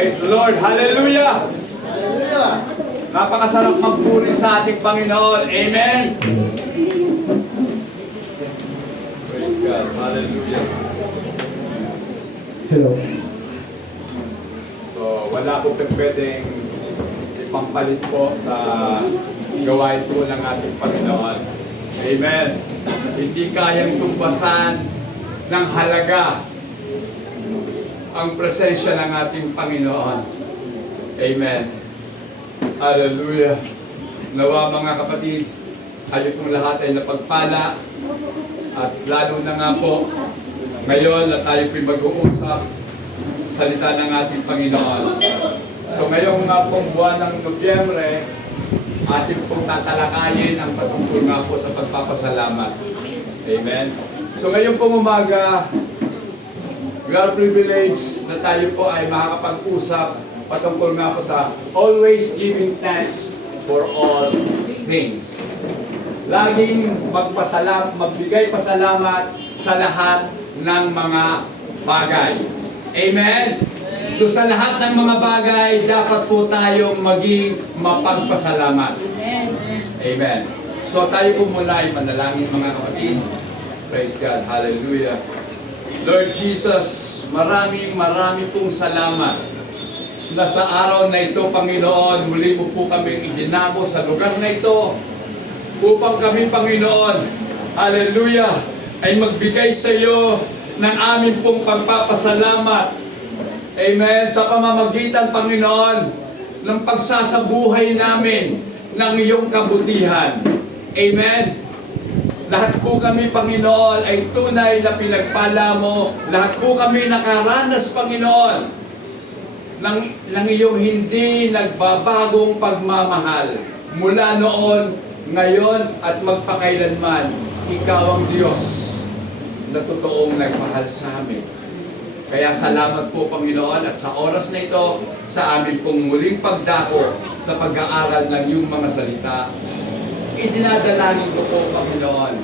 Praise the Lord. Hallelujah. Hallelujah. Napakasarap magpuri sa ating Panginoon. Amen. Praise God. Hallelujah. Hello. So, wala po pwedeng ipampalit po sa gawain po ng ating Panginoon. Amen. Hindi kayang tumbasan ng halaga ang presensya ng ating Panginoon. Amen. Hallelujah. Nawa mga kapatid, kayo pong lahat ay napagpala at lalo na nga po ngayon na tayo po'y mag-uusap sa salita ng ating Panginoon. So ngayong nga pong buwan ng Nobyembre, ating pong tatalakayin ang patungkol nga po sa pagpapasalamat. Amen. So ngayong pong umaga, we are privileged na tayo po ay makakapag-usap patungkol nga po sa always giving thanks for all things. Laging magbigay pasalamat sa lahat ng mga bagay. Amen? So sa lahat ng mga bagay, dapat po tayong maging mapagpasalamat. Amen. So tayo po muna ay manalangin mga kapatid. Praise God. Hallelujah. Lord Jesus, maraming pong salamat na sa araw na ito, Panginoon, muli mo po kami idinamo sa lugar na ito upang kami, Panginoon, hallelujah, ay magbigay sa iyo ng aming pong pagpapasalamat. Amen. Sa pamamagitan, Panginoon, ng pagsasabuhay namin ng iyong kabutihan. Amen. Lahat po kami, Panginoon, ay tunay na pinagpala mo. Lahat po kami nakaranas, Panginoon, ng iyong hindi nagbabagong pagmamahal. Mula noon, ngayon, at magpakailanman, ikaw ang Diyos na totoong nagmahal sa amin. Kaya salamat po, Panginoon, at sa oras na ito, sa amin pong muling pagdako sa pag-aaral ng iyong mga salita, idinadalangin ko po, Panginoon,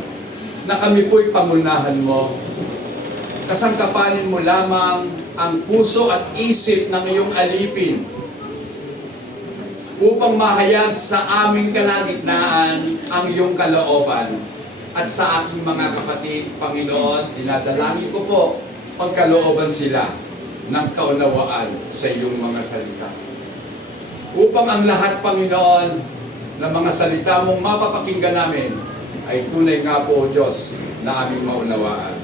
na kami po'y pangunahan mo. Kasangkapanin mo lamang ang puso at isip ng iyong alipin upang mahayag sa aming kalagitnaan ang iyong kalooban. At sa aking mga kapatid, Panginoon, dinadalangin ko po pagkalooban sila ng kaunawaan sa iyong mga salita. Upang ang lahat, Panginoon, na mga salita mong mapapakinggan namin ay tunay nga po, Diyos, na aming maunawaan.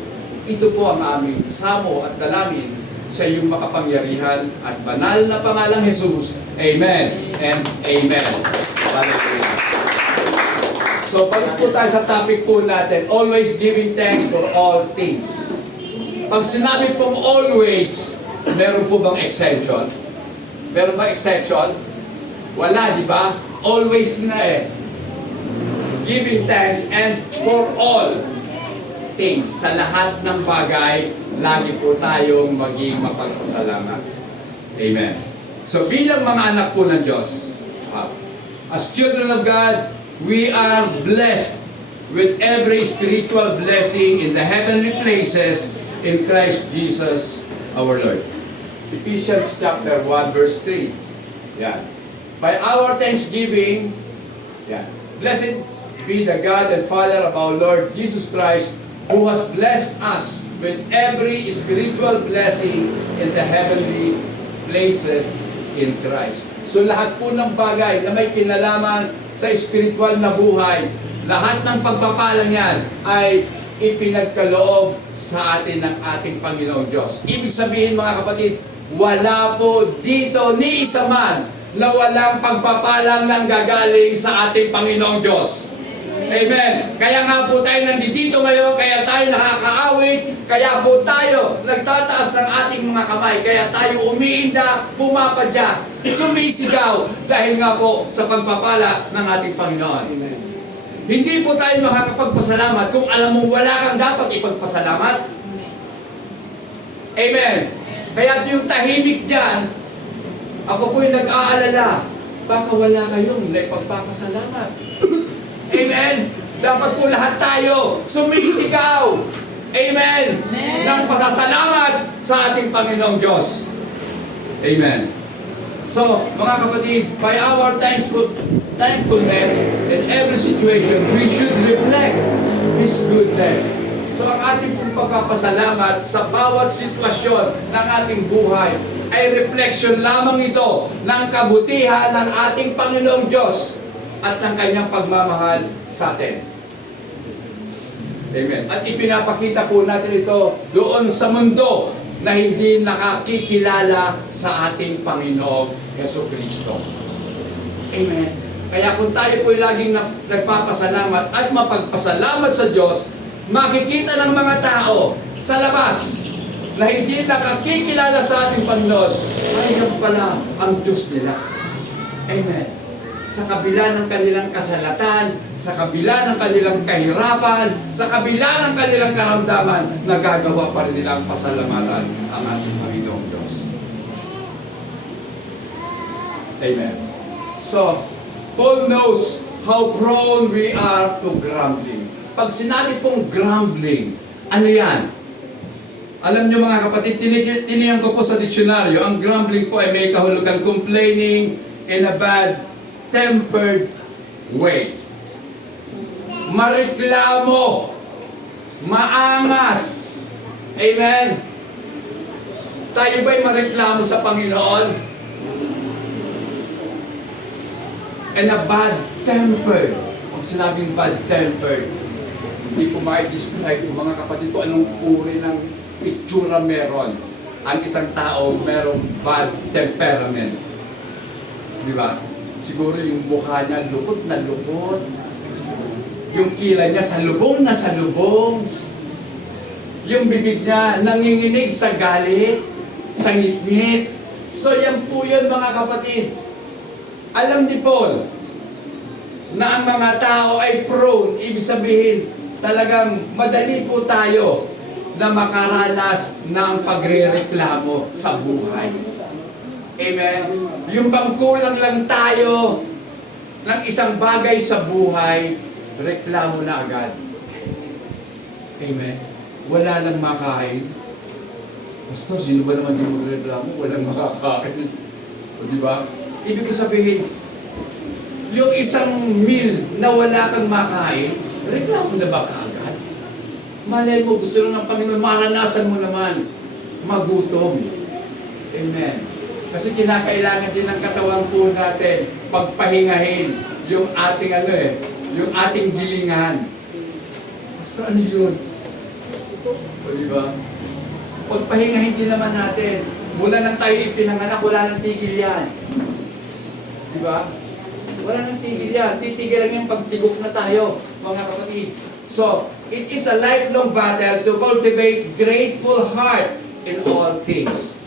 Ito po ang aming samo at dalangin sa iyong makapangyarihan at banal na pangalang Jesus. Amen and Amen. Hallelujah. So, pag po tayo sa topic po natin, always giving thanks for all things. Pag sinabi pong always, meron po bang exception? Meron bang exception? Wala, di ba? Always na eh. Giving thanks and for all things. Sa lahat ng bagay, lagi po tayong maging mapagpasalamat. Amen. So bilang mga anak po ng Diyos, as children of God, we are blessed with every spiritual blessing in the heavenly places in Christ Jesus our Lord. Ephesians chapter 1 verse 3. Yeah. By our thanksgiving, blessed be the God and Father of our Lord Jesus Christ, who has blessed us with every spiritual blessing in the heavenly places in Christ. So lahat po ng bagay na may kinalaman sa spiritual na buhay, lahat ng pagpapala niyan ay ipinagkaloob sa atin ng ating Panginoong Diyos. Ibig sabihin mga kapatid, wala po dito ni isa man na walang pagpapalang nang gagaling sa ating Panginoong Diyos. Amen. Kaya nga po tayo nandito ngayon, kaya tayo nakakaawit, kaya po tayo nagtataas ng ating mga kamay, kaya tayo umiinda, pumapadya, sumisigaw, dahil nga po sa pagpapala ng ating Panginoon. Amen. Hindi po tayo makakapagpasalamat kung alam mong wala kang dapat ipagpasalamat. Amen. Kaya yung tahimik dyan, ako po'y nag-aalala, baka wala kayong naipagpapasalamat. Amen. Dapat po lahat tayo sumisigaw. Amen. Ng pasasalamat sa ating Panginoong Diyos. Amen. So, mga kapatid, by our thankfulness in every situation, we should reflect His goodness. So, ang ating pong pagpapasalamat sa bawat sitwasyon ng ating buhay ay reflection lamang ito ng kabutihan ng ating Panginoong Diyos at ng Kanyang pagmamahal sa atin. Amen. At ipinapakita po natin ito doon sa mundo na hindi nakakikilala sa ating Panginoong Jesucristo. Amen. Kaya kung tayo po laging nagpapasalamat at mapagpasalamat sa Diyos, makikita ng mga tao sa labas na hindi nakakikilala sa ating Panginoon, ay yan pala ang Diyos nila. Amen. Sa kabila ng kanilang kasalatan, sa kabila ng kanilang kahirapan, sa kabila ng kanilang karamdaman, nagagawa pa rin nilang pasalamatan ang ating Panginoong Diyos. Amen. So, Paul knows how prone we are to grumbling. Pag sinabi pong grumbling, ano yan? Alam nyo mga kapatid, tiniyan ko po sa diksyonaryo, ang grumbling po ay may kahulugan complaining in a bad-tempered way. Mareklamo, maangas. Amen? Tayo ba'y mareklamo sa Panginoon? And a bad-tempered. Pag sinabing bad-tempered, hindi ko ma-describe kung mga kapatid ko anong uri ng itsura meron. Ang isang tao merong bad temperament. Di ba? Siguro yung mukha niya lukot na lukot. Yung kila niya salubong na salubong. Yung bibig niya nanginginig sa galit, sa ngit-ngit. So yan po yun mga kapatid. Alam ni Paul na ang mga tao ay prone, ibig sabihin talagang madali po tayo na makaranas ng pagrereklamo sa buhay. Amen? Yung bang kulang lang tayo ng isang bagay sa buhay, reklamo na agad. Amen? Wala lang makain. Pastor, sino ba naman di magreklamo? Walang makakain. O diba? Ibig sabihin, yung isang meal na wala kang makain, reklamo na ba kaagad? Malay mo, gusto lang ng Panginoon, maranasan mo naman magutom. Amen. Kasi kinakailangan din ng katawan po natin pagpahingahin yung ating yung ating gilingan. Basta ano yun? O diba? Pagpahingahin din naman natin. Mula nang tayo ipinanganak, wala nang tigil yan. Diba? Wala nang tigil yan. Titigil lang yung pagtigok na tayo, mga kapatid. So, it is a lifelong battle to cultivate grateful heart in all things.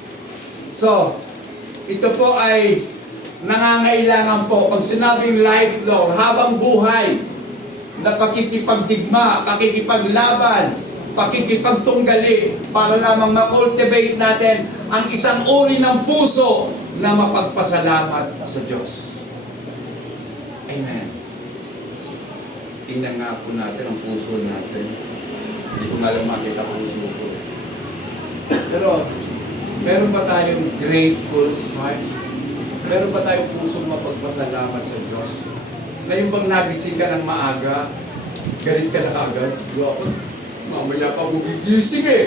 So, ito po ay nangangailangan po, pag sinabing lifelong, habang buhay, na pakikipagdigma, pakikipaglaban, pakikipagtunggali, para lamang makultivate natin ang isang uri ng puso na mapagpasalamat sa Diyos. Amen. Tingnan nga po natin ang puso natin. Hindi ko nga lang makita puso ko. Pero, meron ba tayong grateful heart? Meron ba tayong pusong mapagpasalamat sa Diyos? Ngayon bang nagising ka ng maaga, galit ka na kaagad? Bakit? Mamaya pa ako gigising eh.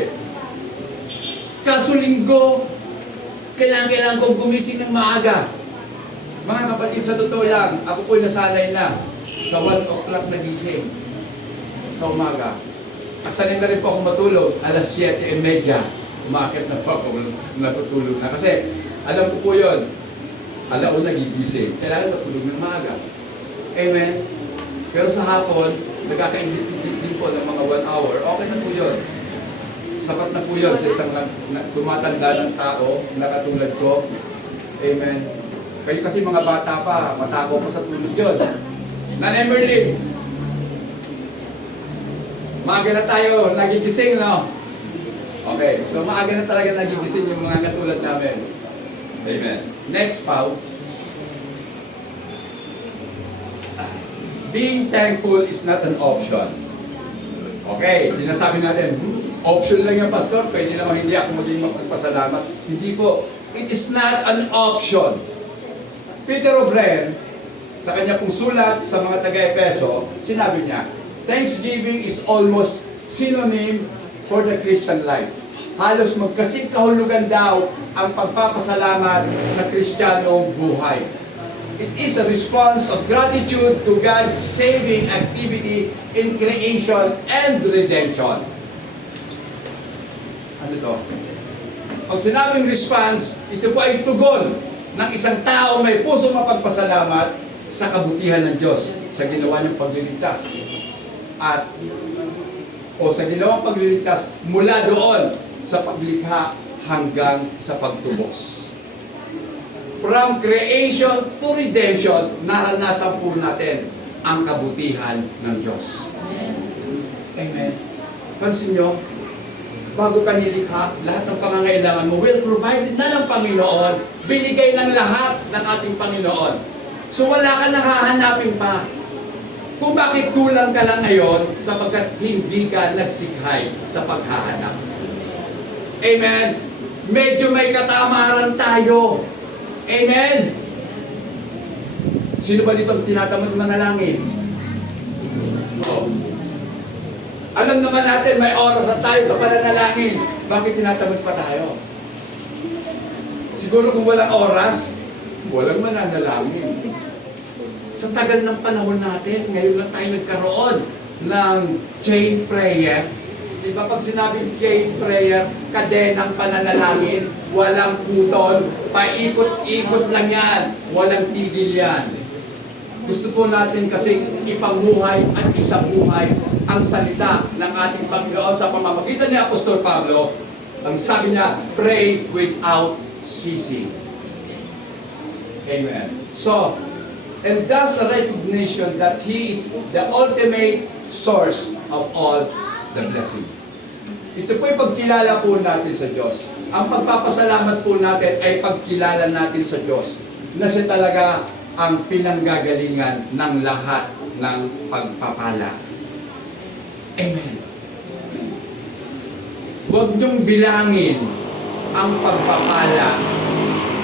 Kaso linggo, kailangan kong gumising ng maaga. Mga kapatid, sa totoo lang, ako po'y nasanay na sa 1 o'clock na gising sa umaga. At sanay na rin po akong matulog, alas 7:30, umakit na po ako, natutulog na. Kasi, alam ko po yun, alauna gigising, kailangan matulog ng maaga. Amen? Pero sa hapon, nagkakaintindi din po ng mga 1 hour, okay na po yun. Sapat na po yun sa isang tumatanda ng tao na katulad ko. Amen. Kayo kasi mga bata pa, matako pa sa tulog yun. Nanay Merlin, maaga na tayo, nagigising, no? Okay, so maaga na talaga nagigising yung mga katulad namin. Amen. Next, Pao. Being thankful is not an option. Okay, sinasabi natin, option lang yung pastor, pwede naman hindi ako maging mapagpasalamat. Hindi po. It is not an option. Peter O'Brien, sa kanya pong sulat sa mga taga-Epeso, sinabi niya, thanksgiving is almost synonym for the Christian life. Halos magkasing kahulugan daw ang pagpapasalamat sa Kristiyanong buhay. It is a response of gratitude to God's saving activity in creation and redemption. Ano to? Pag sinabing response, ito po ay tugon ng isang tao may pusong mapagpasalamat sa kabutihan ng Diyos sa ginawa niyang pagliligtas. Sa ginawang pagliligtas mula doon sa paglikha hanggang sa pagtubos. From creation to redemption, naranasan po natin ang kabutihan ng Diyos. Amen. Pansin nyo, bago ka nilikha, lahat ng pangangailangan mo will provided na ng Panginoon, binigay ng lahat ng ating Panginoon. So wala ka nang hahanapin pa. Kung bakit kulang ka lang ngayon, sapagkat hindi ka nagsikhay sa paghahanap. Amen. Medyo may katamaran tayo. Amen. Sino ba dito tinatamad manalangin? Oh. Alam naman natin, may oras na tayo sa pananalangin. Bakit tinatamad pa tayo? Siguro kung walang oras, walang mananalangin. Sa tagal ng panahon natin, ngayon lang tayo nagkaroon ng chain prayer. Di ba pag sinabing chain prayer, kadenang pananalangin, walang putol, paikot-ikot lang yan, walang tigil yan. Gusto po natin kasi ipamuhay at isabuhay ang salita ng ating Panginoon sa pamamagitan ni Apostol Pablo. Ang sabi niya, pray without ceasing. Amen. So, and thus a recognition that He is the ultimate source of all the blessing. Ito po yung pagkilala po natin sa Diyos. Ang pagpapasalamat po natin ay pagkilala natin sa Diyos na siya talaga ang pinanggagalingan ng lahat ng pagpapala. Amen. Huwag niyong bilangin ang pagpapala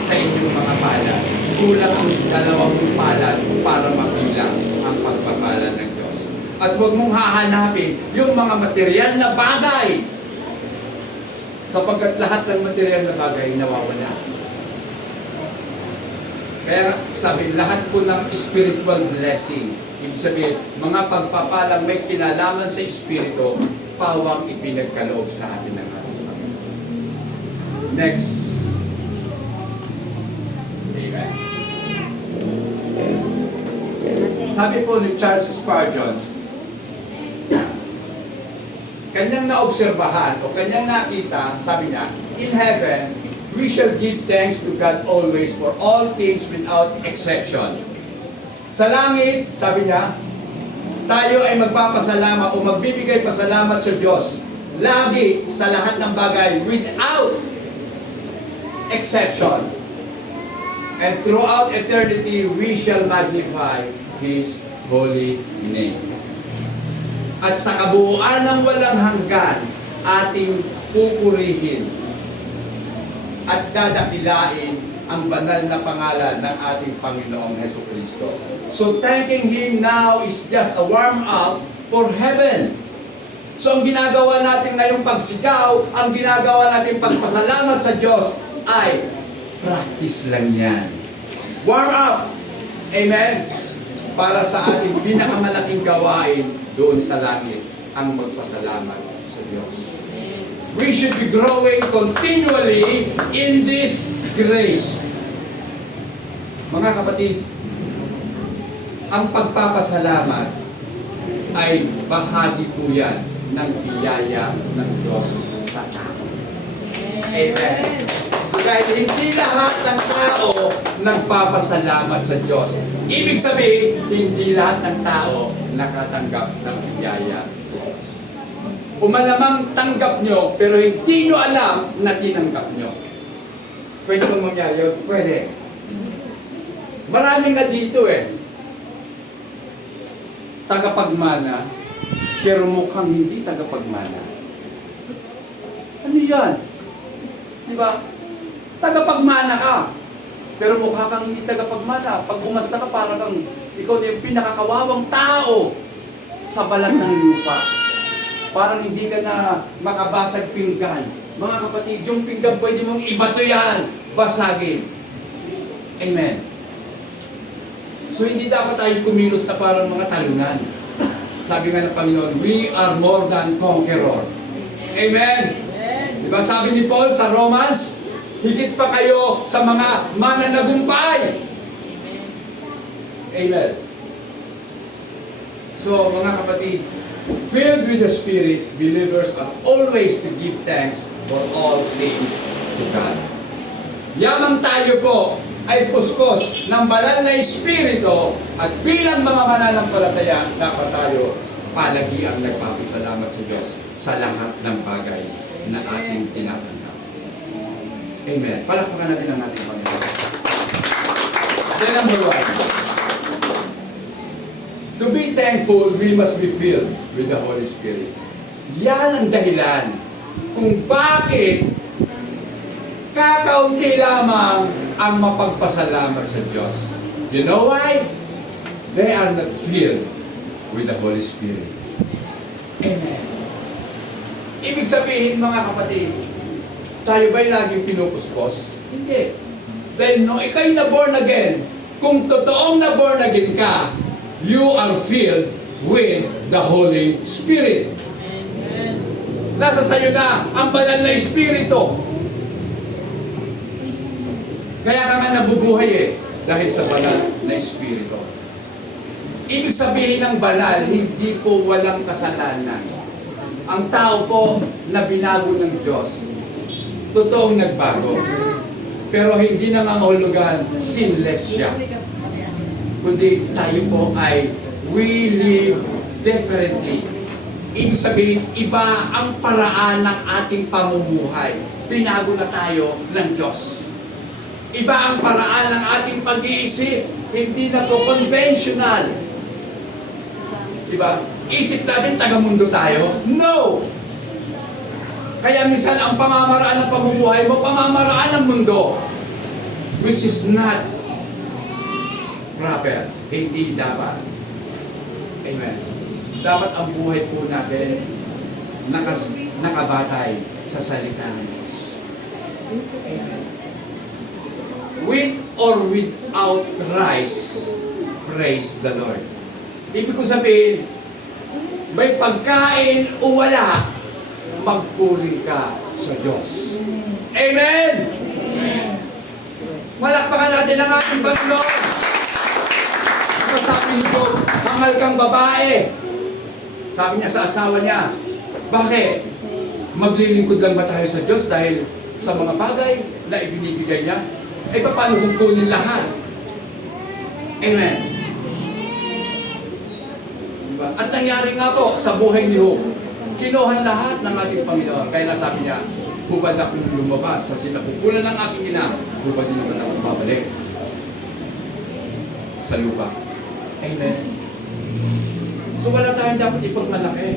sa inyong mga palad. Kulang ang dalawang palad para mabilang ang pagpapala ng Diyos. At huwag mong hahanapin yung mga material na bagay, sapagkat lahat ng material na bagay nawawala. Kaya sabi, lahat po ng spiritual blessing, ibig sabihin, mga pagpapalang may kinalaman sa Espiritu, pawang ipinagkaloob sa atin ng ating Panginoon. Next. Amen. Sabi po ni Charles Spurgeon, kanyang naobserbahan o kanyang nakita, sabi niya, in heaven, we shall give thanks to God always for all things without exception. Sa langit, sabi niya, tayo ay magpapasalamat o magbibigay pasalamat sa Diyos lagi sa lahat ng bagay without exception. And throughout eternity, we shall magnify His holy name. At sa kabuuan ng walang hanggan, ating pupurihin at dadakilain ang banal na pangalan ng ating Panginoong Hesukristo. So thanking Him now is just a warm-up for heaven. So ang ginagawa natin ngayong pagsigaw, ang ginagawa natin pagpasalamat sa Diyos ay practice lang yan. Warm up. Amen. Para sa ating pinakamalaking gawain doon sa langit, ang magpasalamat sa Diyos. We should be growing continually in this grace. Mga kapatid, ang pagpapasalamat ay bahagi po yan ng biyaya ng Diyos sa tao. Amen. So dahil hindi lahat ng tao nagpapasalamat sa Diyos, ibig sabihin, hindi lahat ng tao nakatanggap ng biyaya sa Diyos. O malamang tanggap nyo, pero hindi nyo alam na tinanggap nyo. Pwede bang mangyari yun? Pwede. Marami nga dito tagapagmana, pero mukhang hindi tagapagmana. Ano yan? Diba? Tagapagmana ka, Pero mukha kang hindi tagapagmana. Pag umasta ka, para kang ikaw na yung pinakakawawang tao sa balat ng lupa. Parang hindi ka na makabasag pinggan. Mga kapatid, yung pinggan pwede mong ibato yan, basagin. Amen. So hindi dapat tayo kumilos na parang mga talunan. Sabi nga ng Panginoon, we are more than conqueror. Amen. Diba sabi ni Paul sa Romans, higit pa kayo sa mga mananagumpay. Amen. So mga kapatid, filled with the Spirit, believers are always to give thanks for all things to God. Yamang tayo po ay puskos ng banal na Espiritu at bilang mga mananampalataya, dapat tayo palagi ang nagpapasalamat sa Diyos sa lahat ng bagay na ating tinatanggap. Amen. Palakpakan natin ang ating Panginoon. Then number 1. To be thankful, we must be filled with the Holy Spirit. Yan ang dahilan kung bakit kakaunti lamang ang mapagpasalamat sa Diyos. You know why? They are not filled with the Holy Spirit. Amen. Ibig sabihin, mga kapatid, tayo ba'y laging pinupuspos? Hindi. Dahil no, ikaw'y na born again, kung totoong na born again ka, you are filled with the Holy Spirit. Amen. Nasa sayo na ang banal na Espiritu. Kaya ka nga nabubuhay dahil sa banal na Espiritu. Ibig sabihin ng banal, hindi po walang kasalanan. Ang tao po na binago ng Diyos, totoong nagbago. Pero hindi nangangahulugan sinless siya. Kundi tayo po ay we live differently. Ibig sabihin, iba ang paraan ng ating pamumuhay. Binago na tayo ng Diyos. Iba ang paraan ng ating pag-iisip. Hindi na po conventional. Diba? Isip natin taga-mundo tayo? No! Kaya minsan ang pamamaraan ng pamumuhay mo, pamamaraan ng mundo. Which is not proper. Hindi dapat. Amen. Dapat ang buhay po natin nakabatay sa salita ng Diyos. Amen. With or without rice, praise the Lord. Ibig ko sabihin, may pagkain o wala, magpuri ka sa Diyos. Amen! Malakpakan natin ang ating Panginoon. Sabi nito, mahal kang babae. Sabi niya sa asawa niya, bakit? Maglilingkod lang ba tayo sa Diyos dahil sa mga bagay na ibinibigay niya? Eh, paano kung kunin lahat? Amen. Diba? At nangyari nga po sa buhay ni Job. Kinuha lahat ng ating Panginoon. Kaya sabi niya, hubad akong lumabas sa sinapupunan ng aking ina, hubad din naman akong babalik sa lupa. Amen. So wala tayong dapat ipagmalaki.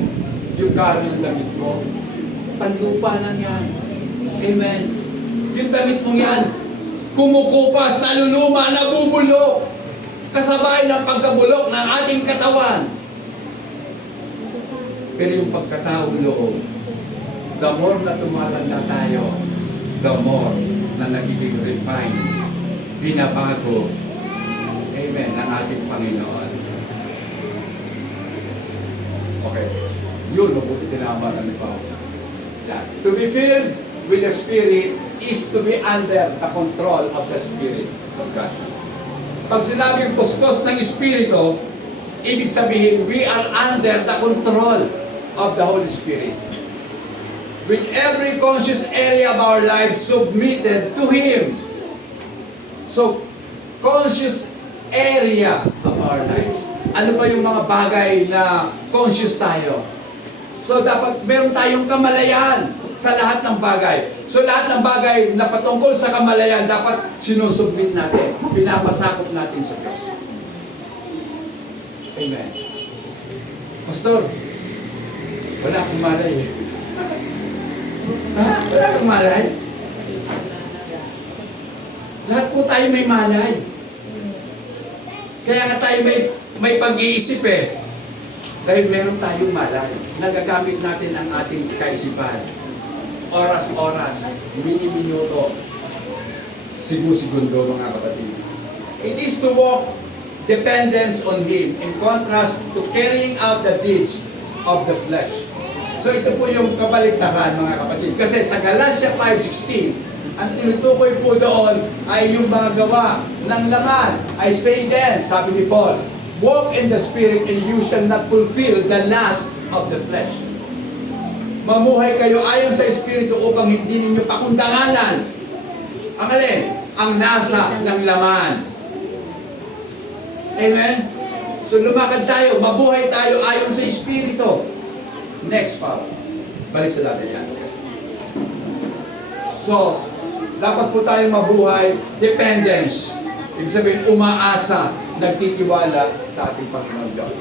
Yung garo ng damit mo, panlupa lang yan. Amen. Yung damit mo yan, kumukupas, naluluma, nabubulok, kasabay ng pagkabulok ng ating katawan. Pero yung pagkatao loob, the more na tumatanda tayo, the more na nagiging refined, binabago, amen, ng ating Panginoon. Okay. Yun, mabuti tinama na ni Paul. To be filled with the Spirit is to be under the control of the Spirit of God. Pag sinabing puspos ng Espiritu, ibig sabihin, we are under the control of the Holy Spirit. With every conscious area of our lives submitted to Him. So, conscious area of our lives. Ano ba yung mga bagay na conscious tayo? So, dapat meron tayong kamalayan sa lahat ng bagay. So lahat ng bagay na patungkol sa kamalayan, dapat sinusubmit natin, pinapasakop natin sa Diyos. Amen. Pastor, wala akong malay eh. Ha? Wala akong malay? Lahat po tayo may malay. Kaya nga tayo may pag-iisip eh. Dahil meron tayong malay. Nagagamit natin ang ating kaisipan. Oras-oras, mini-minuto, sigu-segundo mga kapatid. It is to walk dependence on Him in contrast to carrying out the deeds of the flesh. So ito po yung kabaligtaran mga kapatid. Kasi sa Galatia 5:16, ang tinutukoy po doon ay yung mga gawa ng laman. I say then, sabi ni Paul, walk in the Spirit and you shall not fulfill the lust of the flesh. Mamuhay kayo ayon sa Espiritu upang hindi ninyo pakundanganan. Ang alin? Ang nasa ng laman. Amen? So lumakad tayo, mabuhay tayo ayon sa Espiritu. Next pa. Balik sa dati yan. So, dapat po tayong mabuhay, dependence. Ibig sabihin, umaasa, nagtitiwala sa ating Panginoon Diyos.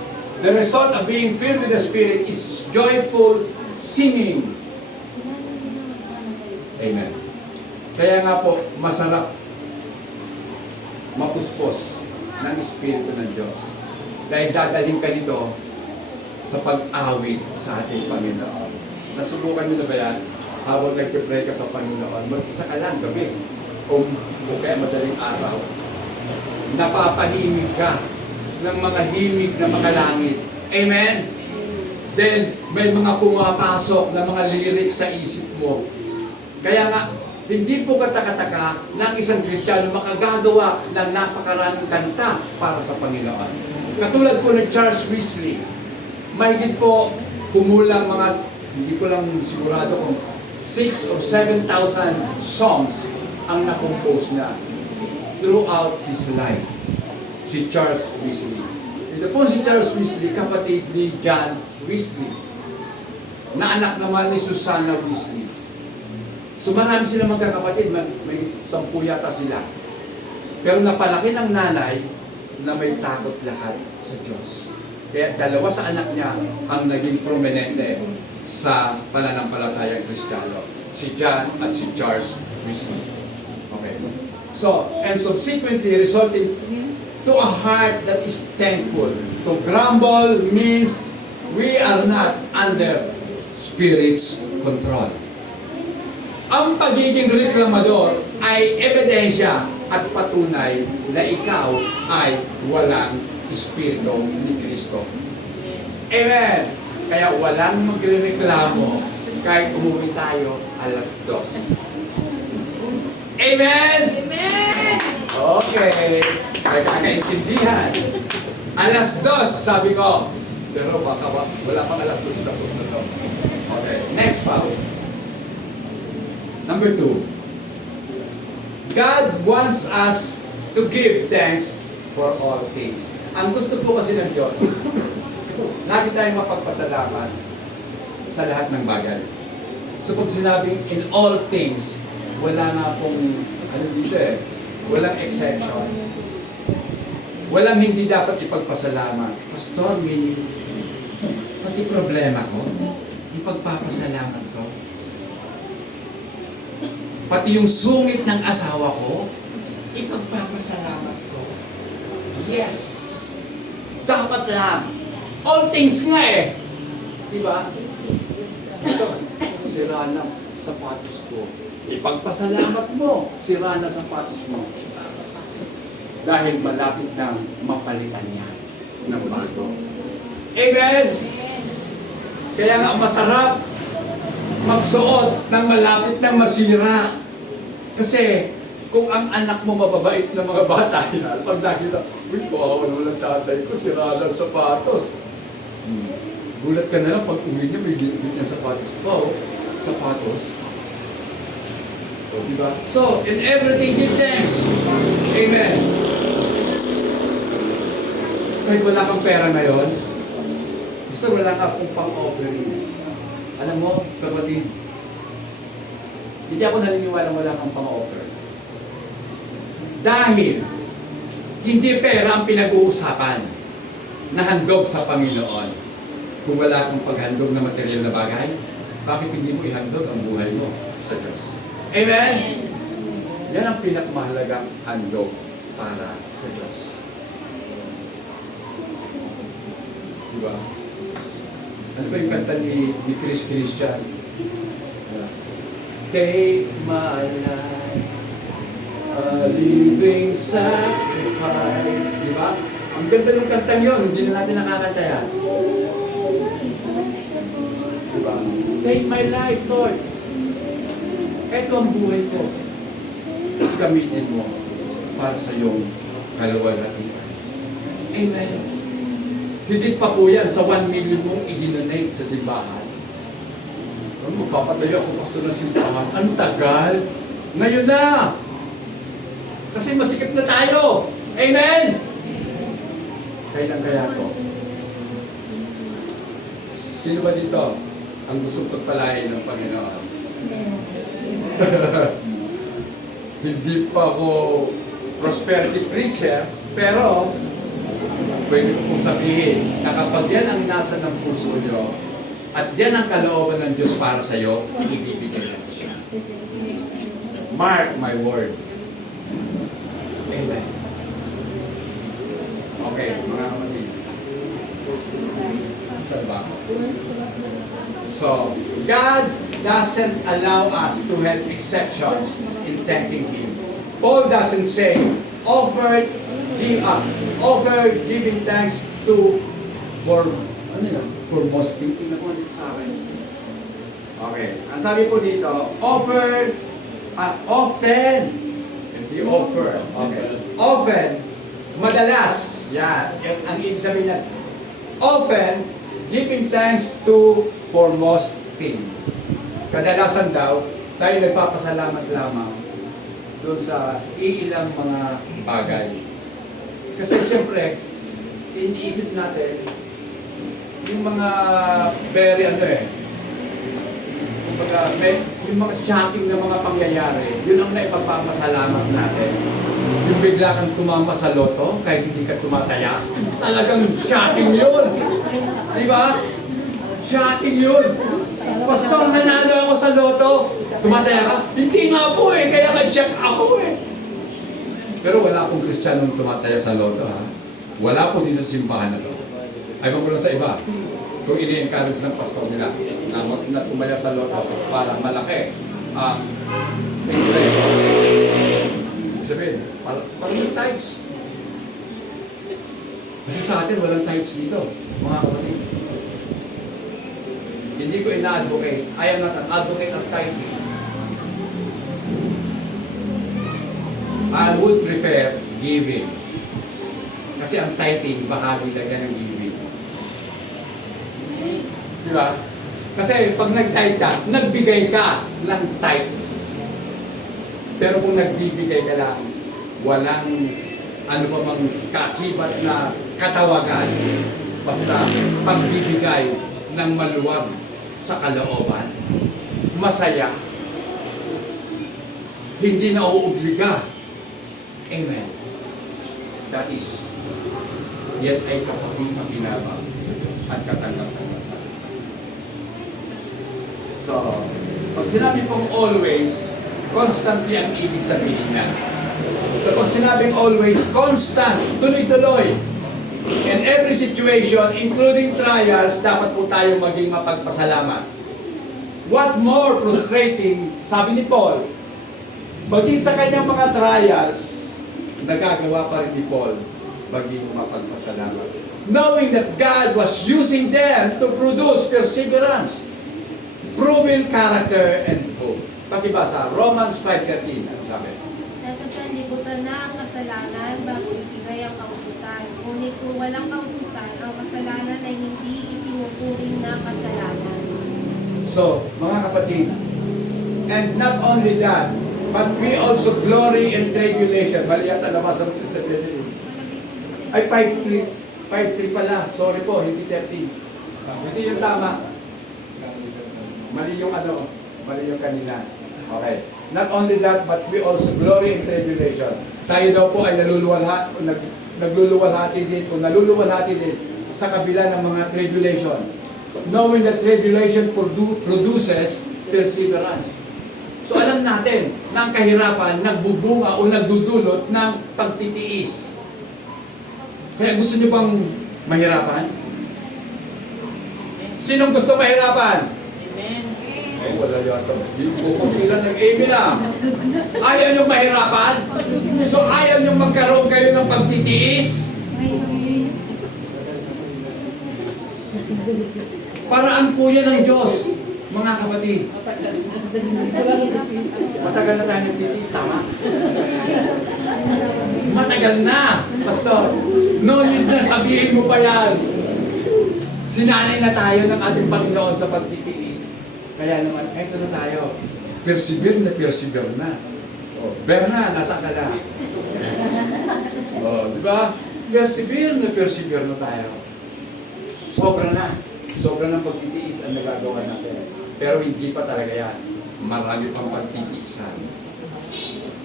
The result of being filled with the Spirit is joyful singing. Amen. Kaya nga po, masarap mapuspos ng Espiritu ng Diyos. Dahil dadaling ka nito sa pag-awit sa ating Panginoon. Nasubukan nyo na ba yan? Habang nagpipray ka sa Panginoon, mag-isa ka lang gabi. O kaya madaling araw. Napapahimig ka ng mga himig na mga langit. Amen? Then, may mga pumapasok na mga lyrics sa isip mo. Kaya nga, hindi po katakataka na ang isang Kristiyano makagagawa ng napakaraming kanta para sa Panginoon. Katulad po ni Charles Wesley, mahigit po kumulang mga, hindi ko lang sigurado kung 6,000 or 7,000 songs ang na-compose niya throughout his life. Si Charles Wesley. Ito po si Charles Wesley, kapatid ni John Wesley, na anak naman ni Susanna Wesley. So marami sila magkakapatid, may 10 yata sila. Pero napalaki ng nanay na may takot lahat sa Diyos. Kaya 2 sa anak niya ang naging prominente sa pananampalatayang Kristiyano. Si John at si Charles Wesley. Okay. So, and subsequently resulting to a heart that is thankful. To grumble means we are not under Spirit's control. Ang pagiging reklamador ay ebidensya at patunay na ikaw ay walang Espiritu ni Kristo. Amen! Kaya walang magre-reklamo kahit umuwi tayo alas 2. Amen! Amen! Okay. Kaya kakaintindihan. Alas 2, sabi ko. Pero baka wala pang alas 2 tapos na to. Okay. Next pa. Number 2. God wants us to give thanks for all things. Ang gusto po kasi ng Diyos, lagi tayong mapagpasalamat sa lahat ng bagay. So pag sinabing in all things, wala nga pong, ano dito walang exception. Walang hindi dapat ipagpasalamat. Pastor, pati problema ko, ipagpapasalamat ko. Pati yung sungit ng asawa ko, ipagpapasalamat ko. Yes! Dapat lang. All things nga eh. Di ba? Ito, sira na sapatos ko. Ipagpasalamat mo, sira na sapatos mo. Dahil malapit nang mapalitan niya ng bago. Amen! Kaya nga masarap magsuot ng malapit nang masira. Kasi kung ang anak mo mababait na mga bata, pag nakita, uy, kawawa naman ang tatay ko, sira lang sapatos. Gulat ka na lang, pag uwi niya, may gilid niya sapatos pa, sapatos. O, diba? So, in everything, give thanks. Amen. Kahit wala kang pera ngayon, basta wala ka akong pang-offering. Alam mo, kapatid, hindi ako naniniwala wala kang pang-offer. Dahil hindi pera ang pinag-uusapan na handog sa Panginoon. Kung wala kang paghandog na material na bagay, bakit hindi mo ihandog ang buhay mo sa Diyos? Amen? Yan ang pinakamahalagang handog para sa Diyos. Diba? Ano ba yung kanta ni Chris Christian? Take my life, a living sacrifice. Diba? Ang ganda ng kantang yun, hindi na natin nakakanta yan. Diba? Take my life, Lord. Ito ang buhay ko. Gamitin mo para sa iyong kaluwalhatian. Amen. Higit pa po yan sa 1 million mong i-donate sa simbahan. Magpapatayo ako pasto ng simbahan. Ang tagal. Ngayon na. Kasi masikip na tayo. Amen. Kailan kaya to? Sino ba dito ang gustong pagpalain ng Panginoon? Hindi pa ako prosperity preacher, pero pwede ko pong sabihin na kapag yan ang nasa ng puso nyo at yan ang kalooban ng Diyos para sa iyo, ibibigay na siya. Mark my word. Amen. Okay, mga kapatid. Saan ba ako? So, God doesn't allow us to have exceptions in thanking Him. Paul doesn't say, offer giving thanks to for most thinking na po dito sa akin. Okay. Ang sabi po dito, often, hindi offer. Okay. Often, madalas, yan, ang ibig sabihin niya, often, giving thanks to for most things. Kadalasan daw, tayo nagpapasalamat lamang doon sa iilang mga bagay. Kasi siyempre, iniisip natin, yung mga very yung mga shocking na mga pangyayari, yun ang naipapapasalamat natin. Yung bigla kang tumama sa loto, kahit hindi ka tumataya, talagang shocking yun. Di ba? Shocking yun. Pastor, nanalo ako sa loto. Tumataya ka? Hindi nga po kaya nag-shock ako Pero wala akong Kristiyanong tumataya sa loto, ha? Wala po dito sa simbahan na to. Ay, ko lang sa iba. Kung ini-encourage ng pastor nila na tumaya sa loto para malaki ang interest. Sabihin, parang yung tithes. Kasi sa atin, walang tithes dito, mga kapatid. Hindi ko ina-advocate. I am not an advocate of tithing. I would prefer giving. Kasi ang tithing, bahagi na yan ng giving. Di ba? Kasi pag nag-tithe ka, nagbigay ka ng tithes. Pero kung nagbibigay ka lang, walang ano pa mang kakibat na katawagan. Basta pagbibigay ng maluwag sa kalooban. Masaya. Hindi na uuobliga. Amen. That is, yan ay kapag-pinabang sa Diyos at katanggap-tanggap sa Diyos. So, pag sinabi pong always, constantly ang ibig sabihin niya. So, pag sinabing always, constant, tuloy-tuloy. In every situation, including trials, dapat po tayo maging mapagpasalamat. What more frustrating, sabi ni Paul, maging sa kanyang mga trials, nagagawa pa rin ni Paul maging mapagpasalamat. Knowing that God was using them to produce perseverance, proven character, and hope. Pakibasa, Romans 5:13, ano sabi? Nasa sanlibutan na ang kasalanan bago ibigay ang kautusan. Ngunit kung walang kautusan, ang kasalanan ay hindi itinuturing na kasalanan. So, mga kapatid, and not only that, but we also glory in tribulation. Mali yata nabasa ng Sister Benedict. Ay, 5:3 pala. Sorry po, hindi 13. Ito yung tama. Mali yung mali yung kanina. Okay. Not only that, but we also glory in tribulation. Tayo daw po ay nagluluwalhati din sa kabila ng mga tribulation. Knowing that tribulation produces perseverance. So alam natin na ang kahirapan nagbubunga o nagdudulot ng pagtitiis. Kaya gusto niyo bang mahirapan? Sinong gusto mahirapan? Amen. Ay, wala yata. Kung ilan nag-amen na. Ayaw niyong mahirapan? So ayaw niyong magkaroon kayo ng pagtitiis? Paraan po yan ng Diyos, mga kapatid. Matagal na tayo nagtitiis, tama? Matagal na, Pastor. No need na sabihin mo pa yan. Sinanay na tayo ng ating Panginoon sa pagtitiis. Kaya naman, eto na tayo. Persevere na. O, Berna, nasaan ka na? O, di ba? Persevere na tayo. Sobra na. Sobra ng pagtitiis ang nagagawa natin. Pero hindi pa talaga yan. Marami pang pagtitiisan.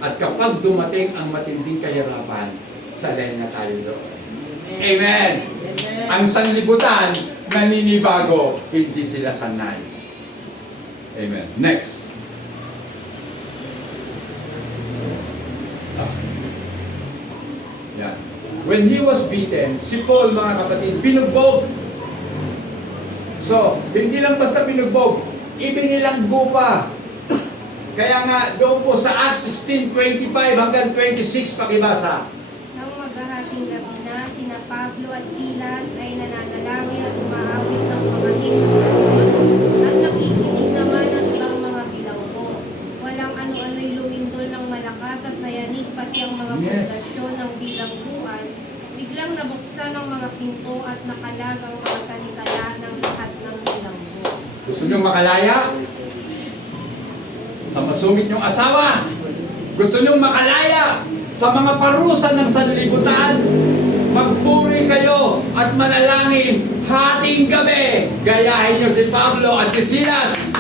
At kapag dumating ang matinding kahirapan, salay na tayo doon. Amen! Ang sanlibutan, naninibago, hindi sila sanay. Amen. Next. Yan. When he was beaten, si Paul, mga kapatid, binugbog. So, hindi lang basta binugbog, ibinilanggo pa. Kaya nga, doon po sa Acts 16:25 hanggang 26, pakibasa. Nang maghahating gabi na, sina Pablo at Silas ay nananalangin at umaawit ng mga himno sa Diyos at nakikinig naman ang ibang mga bilanggo. Walang ano-ano'y lumindol ng malakas at nayanig pati ang mga pundasyon ng bilangguan. Biglang nabuksan ang mga pinto at nakalag ang mga talikala ng lahat ng bilanggo. Gusto nyo makalaya? Sa masungit nyong asawa? Gusto nyo makalaya? Sa mga parusa ng sanlibutan? Magpuri kayo at manalangin hating gabi. Gayahin nyo si Pablo at si Silas.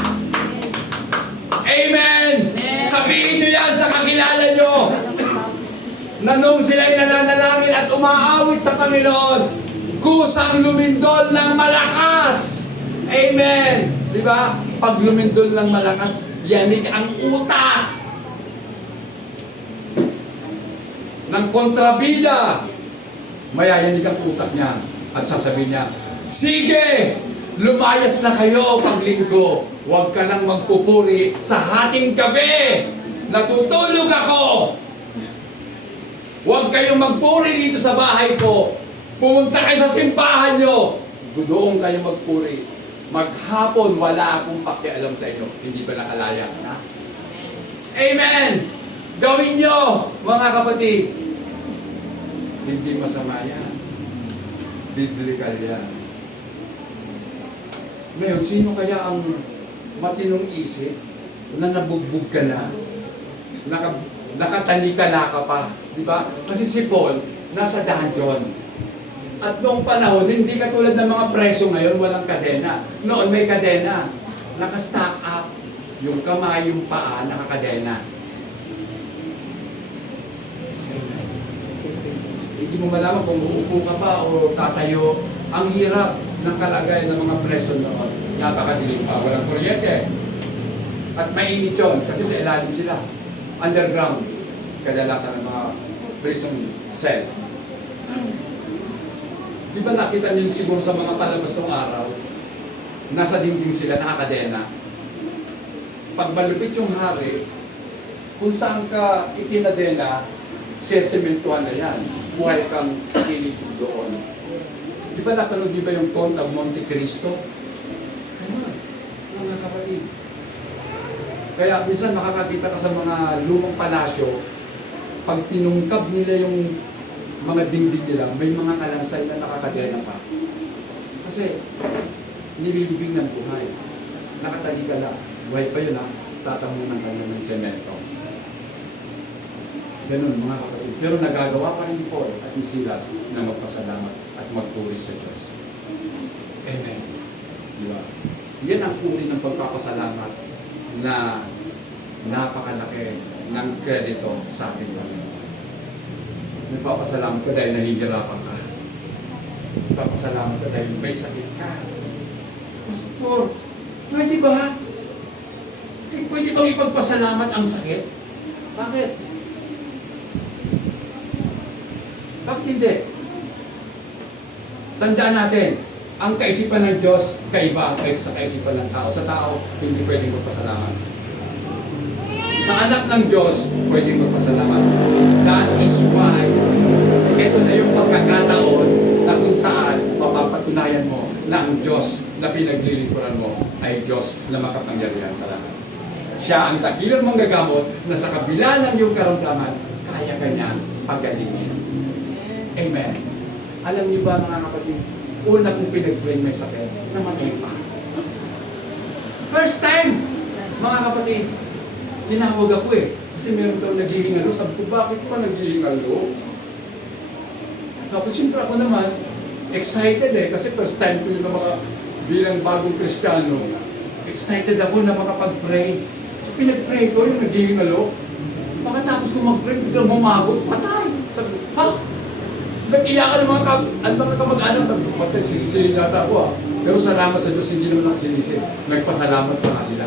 Amen! Sabihin nyo yan sa kakilala nyo. Na nung sila'y nananalangin at umaawit sa Panginoon, kusang lumindol ng malakas. Amen! Di ba? Pag lumindol ng malakas, yanig ang utak ng kontrabida. Mayayanig ang utak niya at sasabihin niya, sige, lumayas na kayo paglinggo. Huwag ka nang magpupuri sa hating gabi. Natutulog ako. Huwag kayong magpuri dito sa bahay ko. Pumunta kayo sa simbahan nyo. Doon kayo magpuri. Maghapon, wala akong pakialam sa inyo. Hindi ba nakalaya ka na? Amen! Gawin nyo, mga kapatid. Hindi masama yan. Biblical yan. Ngayon, sino kaya ang matinong isip na nabugbog ka na? Nakatalikala ka pa. Diba? Kasi si Paul, nasa dungeon. At noong panahon, hindi katulad ng mga preso ngayon, walang kadena. Noon may kadena. Naka-stack up. Yung kamay, yung paa, nakakadena. Hindi mo malaman kung uupo ka pa o tatayo. Ang hirap ng kalagayan ng mga preso noon. Napakadilim pa. Walang kuryente. At mainit yun kasi sa ilalim sila. Underground. Kadalasan ng mga prison cell. Di ba nakita niyo siguro sa mga palabas ng araw, nasa dingding sila, nakakadena. Pag malupit yung hari, kung saan ka ikinadena, sesementuhan na yan. Buhay kang kilig doon. Di ba napanood, di ba yung Count of Monte Cristo? Ano, mga kapatid. Kaya minsan makakakita ka sa mga lumang palasyo, pag tinungkab nila yung mga dingding nila, may mga kalansay na nakakadena pa. Kasi, nililibing ng buhay. Nakatali ka lang. Buhay pa yun ha. Tatamunan ka ng semento. Ganun mga kapatid. Pero nagagawa pa rin ni Paul at ni Silas na magpasalamat at magpuri sa Diyos. Amen. Di ba? Yan ang uri ng pagpapasalamat na napakalaki ng kredito sa ating Panginoon. Nagpapasalamat ka dahil nahihirapan ka. Nagpapasalamat ka dahil may sakit ka. Pastor, pwede ba? Pwede bang ipagpasalamat ang sakit? Bakit? Bakit hindi? Tandaan natin, ang kaisipan ng Diyos kaiba kaysa sa kaisipan ng tao. Sa tao, hindi pwedeng magpasalamat. Sa anak ng Diyos, pwedeng magpasalamat. That is why, ito na yung pagkakataon na kung saan mapapatunayan mo na ang Diyos na pinaglilingkuran mo ay Diyos na makapangyarihan sa lahat. Siya ang dakilang manggagamot na sa kabila ng iyong karamdaman, kaya ka niya pagalingin. Amen. Alam niyo ba mga kapatid, una kong pinag-pray may sakit, namatay pa. First time, mga kapatid, tinawag ako eh. Kasi meron daw naghihingalo. Sabi ko, bakit pa naghihingalo? Tapos siyempre ako naman, excited eh. Kasi first time ko yun na bilang bagong Kristiyano. Excited ako na makapag-pray. So pinag-pray ko, yung naghihingalo. Pagkatapos ko mag-pray, biglang humagot, patay. Sabi ko, ha? Nag-iyakan ng mga kamag-anak. Sabi ko, patay, sisisihin yata ako ah. Pero salamat sa Diyos, hindi naman ako sinisi. Nagpasalamat pa nga sila.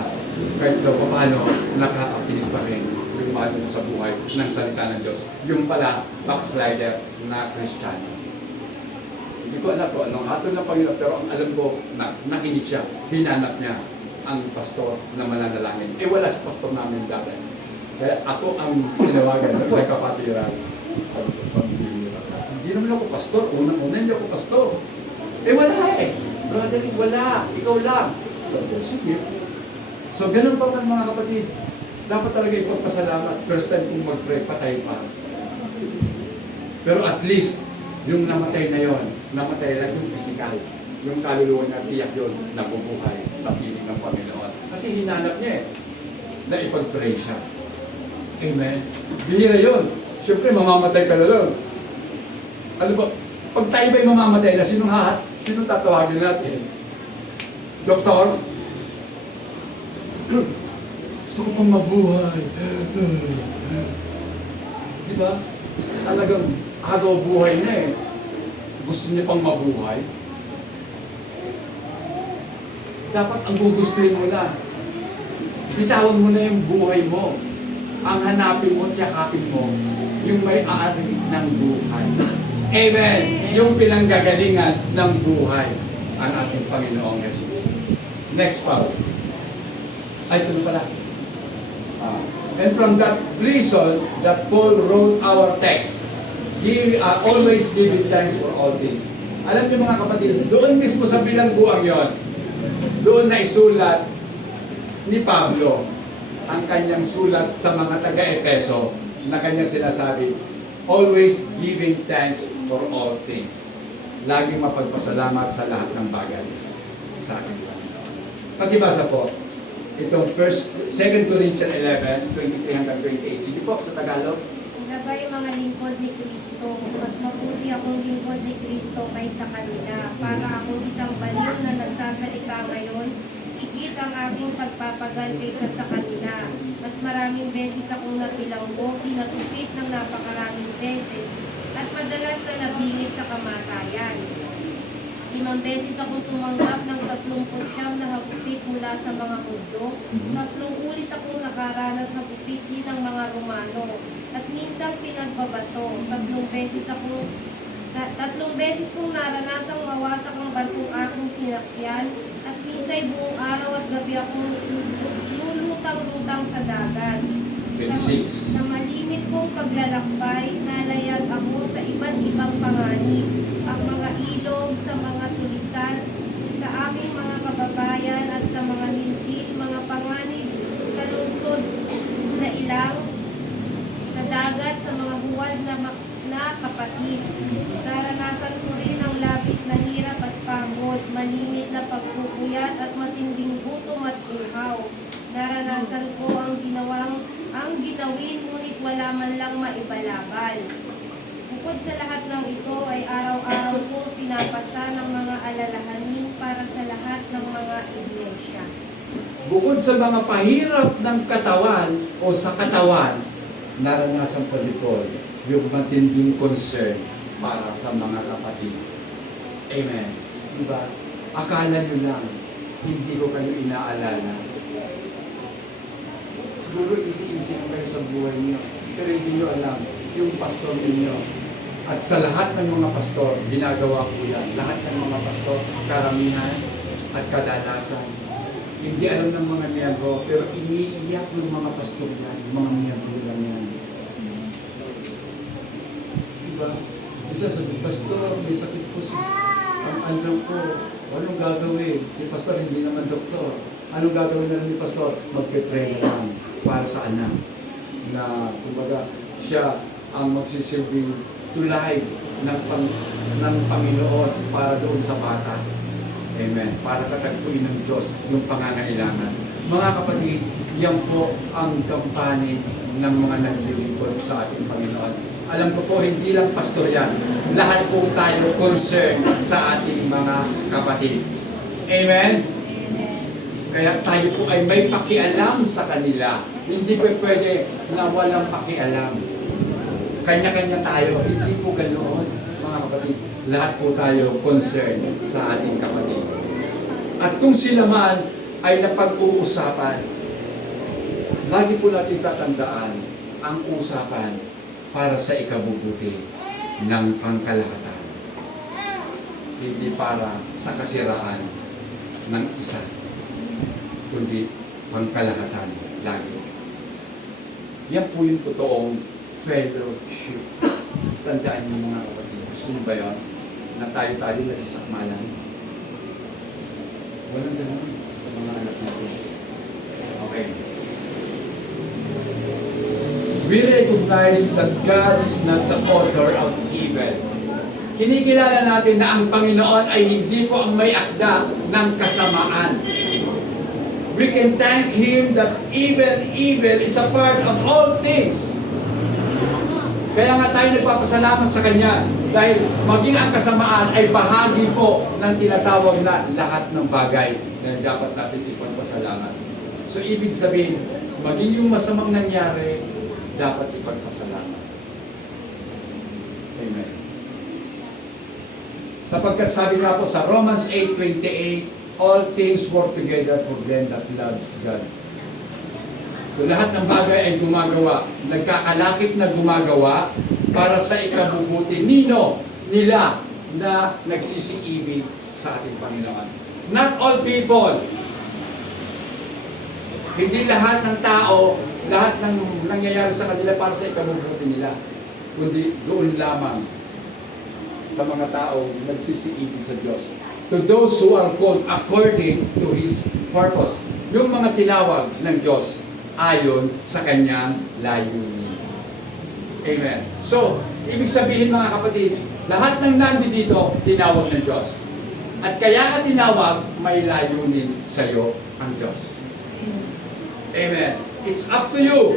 Kahit daw paano, nakakakinig pa rin yung mahal na sa buhay ng salita ng Diyos. Yung pala, backslider na Kristiyano. Hindi ko alam kung anong hatol ng Panginoon, pero ang alam ko, nakinig siya, hinanap niya ang pastor na mananalangin. Eh wala si pastor namin dati. Kaya ako ang tinawagan ng isang kapatiran. Sabi ko, pambihira ka. Hindi naman ako pastor. Unang-una hindi ako pastor. Eh wala eh. Brother, wala. Ikaw lang. Sabi ko, sige. So, ganun pa man mga kapatid. Dapat talaga ipagpasalamat. First time kong mag-pray, patay pa. Pero at least, yung namatay na yon, namatay lang yung physical. Yung kaluluwa niya, tiyak yun, nabubuhay sa piling ng Panginoon. Kasi hinanap niya eh, na ipag-pray siya. Amen. Bihira yun. Siyempre, mamamatay ka na lang. Ano ba, pag tayo ba'y mamamatay na, sinong tatawagin natin? Doktor? Gusto ko pang mabuhay. Diba? Talagang agaw buhay na eh. Gusto niya pang mabuhay. Dapat ang gugustuhin mo na. Bitawan mo na yung buhay mo. Ang hanapin mo, tiyakapin mo, yung may-ari ng buhay. Amen! Yung pinanggagalingan ng buhay ang ating Panginoong Jesus. Next part. Ay, ito pala. And from that reason that Paul wrote our text, always giving thanks for all things. Alam niyo mga kapatid, doon mismo sa bilangguang yon, doon na isulat ni Pablo ang kanyang sulat sa mga taga-Efeso na kanyang sinasabi, always giving thanks for all things. Laging mapagpasalamat sa lahat ng bagay sa ating Panginoon. Pakibasa po, itong 2 Corinthians 11, 23 hanggang 28. Sige po, sa Tagalog. Nabay mga lingkod ni Kristo, mas mabuti akong lingkod ni Kristo kaysa kanila. Para akong isang baliw na nagsasalita ngayon, higit ang aking pagpapagal kaysa sa kanila. Mas maraming beses akong napilanggo, pinatupit ng napakaraming beses, at madalas na nabingit sa kamatayan. 5 beses akong tumanggap ng 39 na hagupit mula sa mga Hudyo. 3 ulit akong nakaranas ng hagupit ng mga Romano. At minsan pinagbabato. 3 beses kong naranasang mawasak ang barkong aking sinakyan. At minsan buong araw at gabi akong lulutang-lutang sa dagat. 26. Sa malimit kong paglalakbay, nalayag ako sa iba't ibang panganib. Ang mga ilog, sa mga tulisan, sa aking mga kababayan at sa mga hintil, mga panganib sa lungsod na ilang, sa dagat, sa mga huwad na kapatid. Naranasan ko rin ang labis na hirap at pagod, malimit na pagpupuyat at matinding gutom at uhaw. Naranasan ko ang ginawin, ngunit wala man lang maibalabal. Bukod sa lahat ng ito ay araw-araw kong pinapasa ng mga alalahanin para sa lahat ng mga iglesia. Bukod sa mga pahirap ng katawan o sa katawan, naranasan pa ni Paul yung matinding concern para sa mga kapatid. Amen. Diba? Akala nyo lang, hindi ko kayo inaalala. siguro isi-isip kayo sa buhay niyo. Pero hindi niyo alam yung pastor ninyo. At sa lahat ng mga pastor, ginagawa ko yan. Lahat ng mga pastor, karamihan at kadalasan. Hindi alam ng mga miyembro, pero iniiyak ng mga pastor yan, yung mga miyembro lang yan. Diba? Isa sabi, pastor, may sakit po ang anak ko. Anong gagawin? Si pastor hindi naman doktor. Anong gagawin na lang ni pastor? Magpe-pray na lang para sa anak. Na, kumbaga, siya ang magsisilbing tulay ng Panginoon para doon sa bata. Amen. Para katagpuin ng Diyos yung pangangailangan. Mga kapatid, yan po ang kampanya ng mga naglilingkod sa ating Panginoon. Alam ko po, hindi lang pastor yan. Lahat po tayo concerned sa ating mga kapatid. Amen? Kaya tayo po ay may pakialam sa kanila. Hindi po pwede na walang pakialam. Kanya-kanya tayo. Hindi po ganoon, mga kapatid. Lahat po tayo concerned sa ating kapatid. At kung sila man ay napag-uusapan, lagi po natin tatandaan ang usapan para sa ikabubuti ng pangkalahatan. Hindi para sa kasiraan ng isa, kundi pangkalahatan lagi. Yan po yung totoong fellowship. Tandaan niyo mga kapatid. Gusto niyo ba yun? Na tayo-tayo nagsisakmalan? Walang ganun sa mga anak natin. Okay. We recognize that God is not the author of evil. Kinikilala natin na ang Panginoon ay hindi po ang may akda ng kasamaan. We can thank Him that even evil is a part of all things. Kaya nga tayo nagpapasalamat sa Kanya dahil maging ang kasamaan ay bahagi po ng tinatawag na lahat ng bagay na dapat natin ipagpasalamat. So ibig sabihin, maging yung masamang nangyari, dapat ipagpasalamat. Amen. Sapagkat sabi nga po sa Romans 8:28, all things work together for them that loves God. So lahat ng bagay ay gumagawa, nagkakalakip na gumagawa para sa ikabubuti nila na nagsisiibig sa ating Panginoon. Not all people. Hindi lahat ng tao, lahat ng nangyayari sa kanila para sa ikabubuti nila. Kundi doon lamang sa mga tao nagsisiibig sa Diyos. To those who are called according to His purpose. Yung mga tinawag ng Diyos ayon sa kanyang layunin. Amen. So, ibig sabihin mga kapatid, lahat ng nandito tinawag ng Diyos. At kaya ka tinawag, may layunin sa iyo ang Diyos. Amen. It's up to you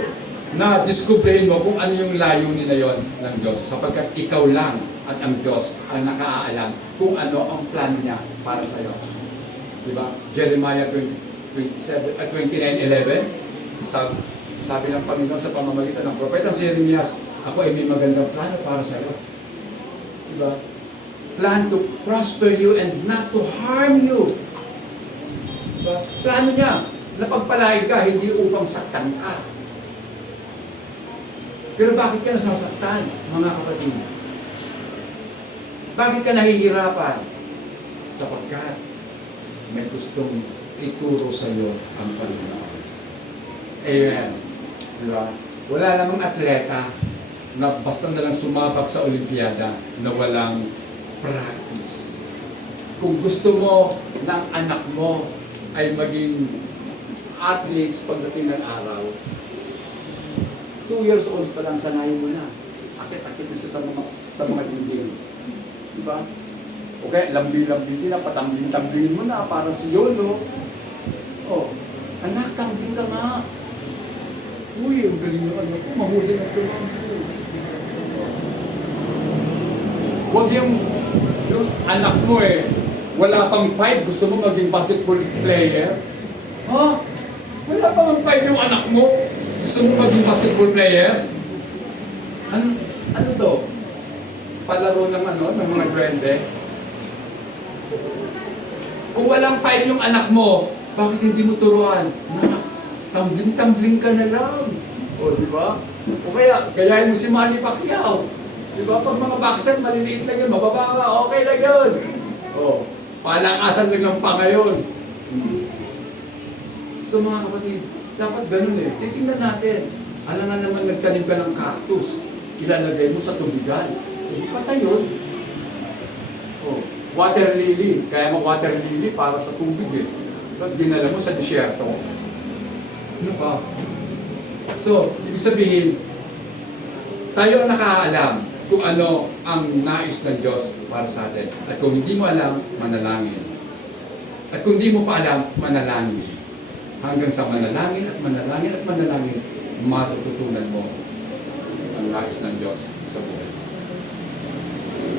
na diskubrihin mo kung ano yung layunin na yon ng Diyos. Sapagkat ikaw lang at ang Diyos ang nakaalam kung ano ang plan niya para sa iyo. Diba? Jeremiah 29:11 sabi ng Panginoon sa pamamagitan ng propeta si Jeremias, ako ay may magandang plano para sa iyo. Diba? Plan to prosper you and not to harm you. Diba? Plano niya, napagpalain ka, hindi upang saktan ka. Pero bakit ka nasasaktan, mga kapatid? Bakit ka nahihirapan? Sapagkat may gustong ituro sa iyo ang Panginoon. Amen. Diba? Wala namang atleta na basta na lang sumabak sa Olimpiada na walang practice. Kung gusto mo ng anak mo ay maging athletes pagdating ng araw, 2 years old pa lang, sanayin mo na. Akit-akit na siya sa mga dingding. Diba? Okay, lambi-lambi din na, patambing-tambingin mo na para si Yolo. Oh, anak, tambing ka nga. Uy, ang galing yung ano ko, mahusay ng tumambing. Huwag yung anak mo wala pang 5, gusto mo maging basketball player? Ha? Wala pang 5 yung anak mo, gusto mo maging basketball player? Ano to? Palaro ng ng mga duwende? Kung walang 5 yung anak mo, bakit hindi mo turuan? Tambling-tambling ka na lang. O, di ba? O kaya, gayahin mo si Manny Pacquiao. Di ba? Pag mga boxer, maliliit lang yun, mababa ka, okay lang yun. O, palakasan lang ang pangayon. So mga kapatid, dapat ganun eh. Titingnan natin. Alam nga naman nagtanim ka ng cactus, ilalagay mo sa tubigan. Hindi patay yun. O, water lily. Kaya mo water lily para sa tubig eh. Tapos dinala mo sa disyerto. Ano ka? So, ibig sabihin, tayo ang nakaalam kung ano ang nais ng Diyos para sa atin. At kung hindi mo alam, manalangin. At kung hindi mo pa alam, manalangin. Hanggang sa manalangin at manalangin at manalangin, matututunan mo ang nais ng Diyos sa buhay.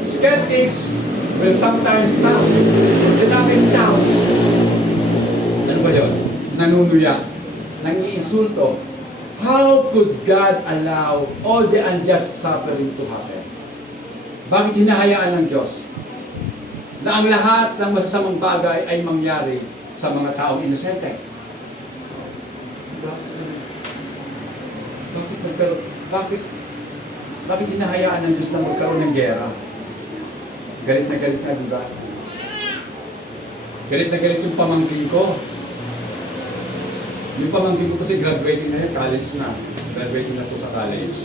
Skeptics will sometimes doubt. Sinabing doubt. Ano ba yun? Nanunuya. Nangiinsulto. How could God allow all the unjust suffering to happen? Bakit hinahayaan ng Diyos na ang lahat ng masasamang bagay ay mangyari sa mga taong inosente? Bakit hinahayaan ng Diyos na magkaroon ng gera? Galit na, di ba? Galit na galit yung pamangkin ko. Yung pamangkin ko kasi graduating na yun, college na. Graduating na po sa college.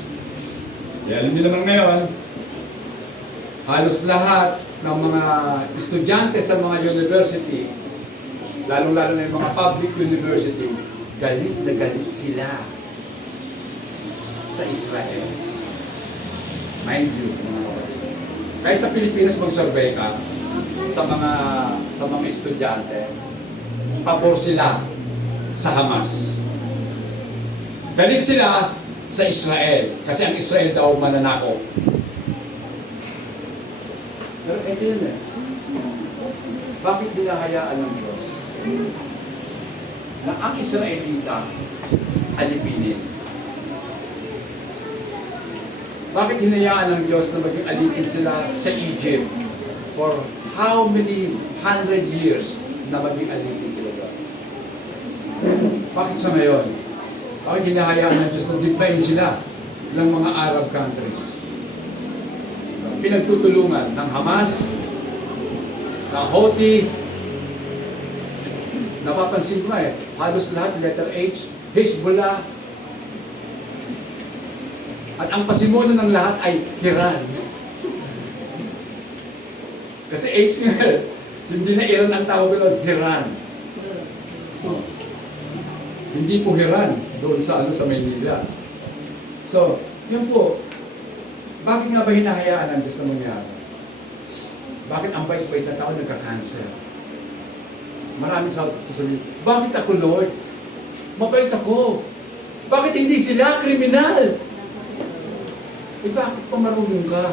Kaya alam niyo naman ngayon, halos lahat ng mga estudyante sa mga university, lalong-lalo na yung mga public university, galit na galit sila sa Israel. Mind you, mga kapatid. Kahit sa Pilipinas mag-survey ka sa mga estudyante, pabor sila sa Hamas. Galit sila sa Israel kasi ang Israel daw mananako. Pero ito yun eh. Bakit hinahayaan ng Diyos na ang Israelita alipinin? Bakit hinayaan ng Diyos na maging alipin sila sa Egypt for how many hundred years na maging alipin sila doon? Bakit sa ngayon? Bakit hinahayaan ng Diyos na digmain sila ng mga Arab countries? Pinagtutulungan ng Hamas, ng Houthi, napapansin ko halos lahat, letter H, Hezbollah, at ang pasimuno ng lahat ay Iran. Kasi H nga, hindi na Iran ang tawag doon, Iran. Hindi po Iran doon sa Maynila. So, yan po. Bakit nga ba hinahayaan ng Diyos na mangyari? Bakit ang bait-bait na tao nagka-cancer? Maraming sasabihin, bakit ako, Lord? Mabait ako. Bakit hindi sila kriminal? Eh bakit pa marunong ka?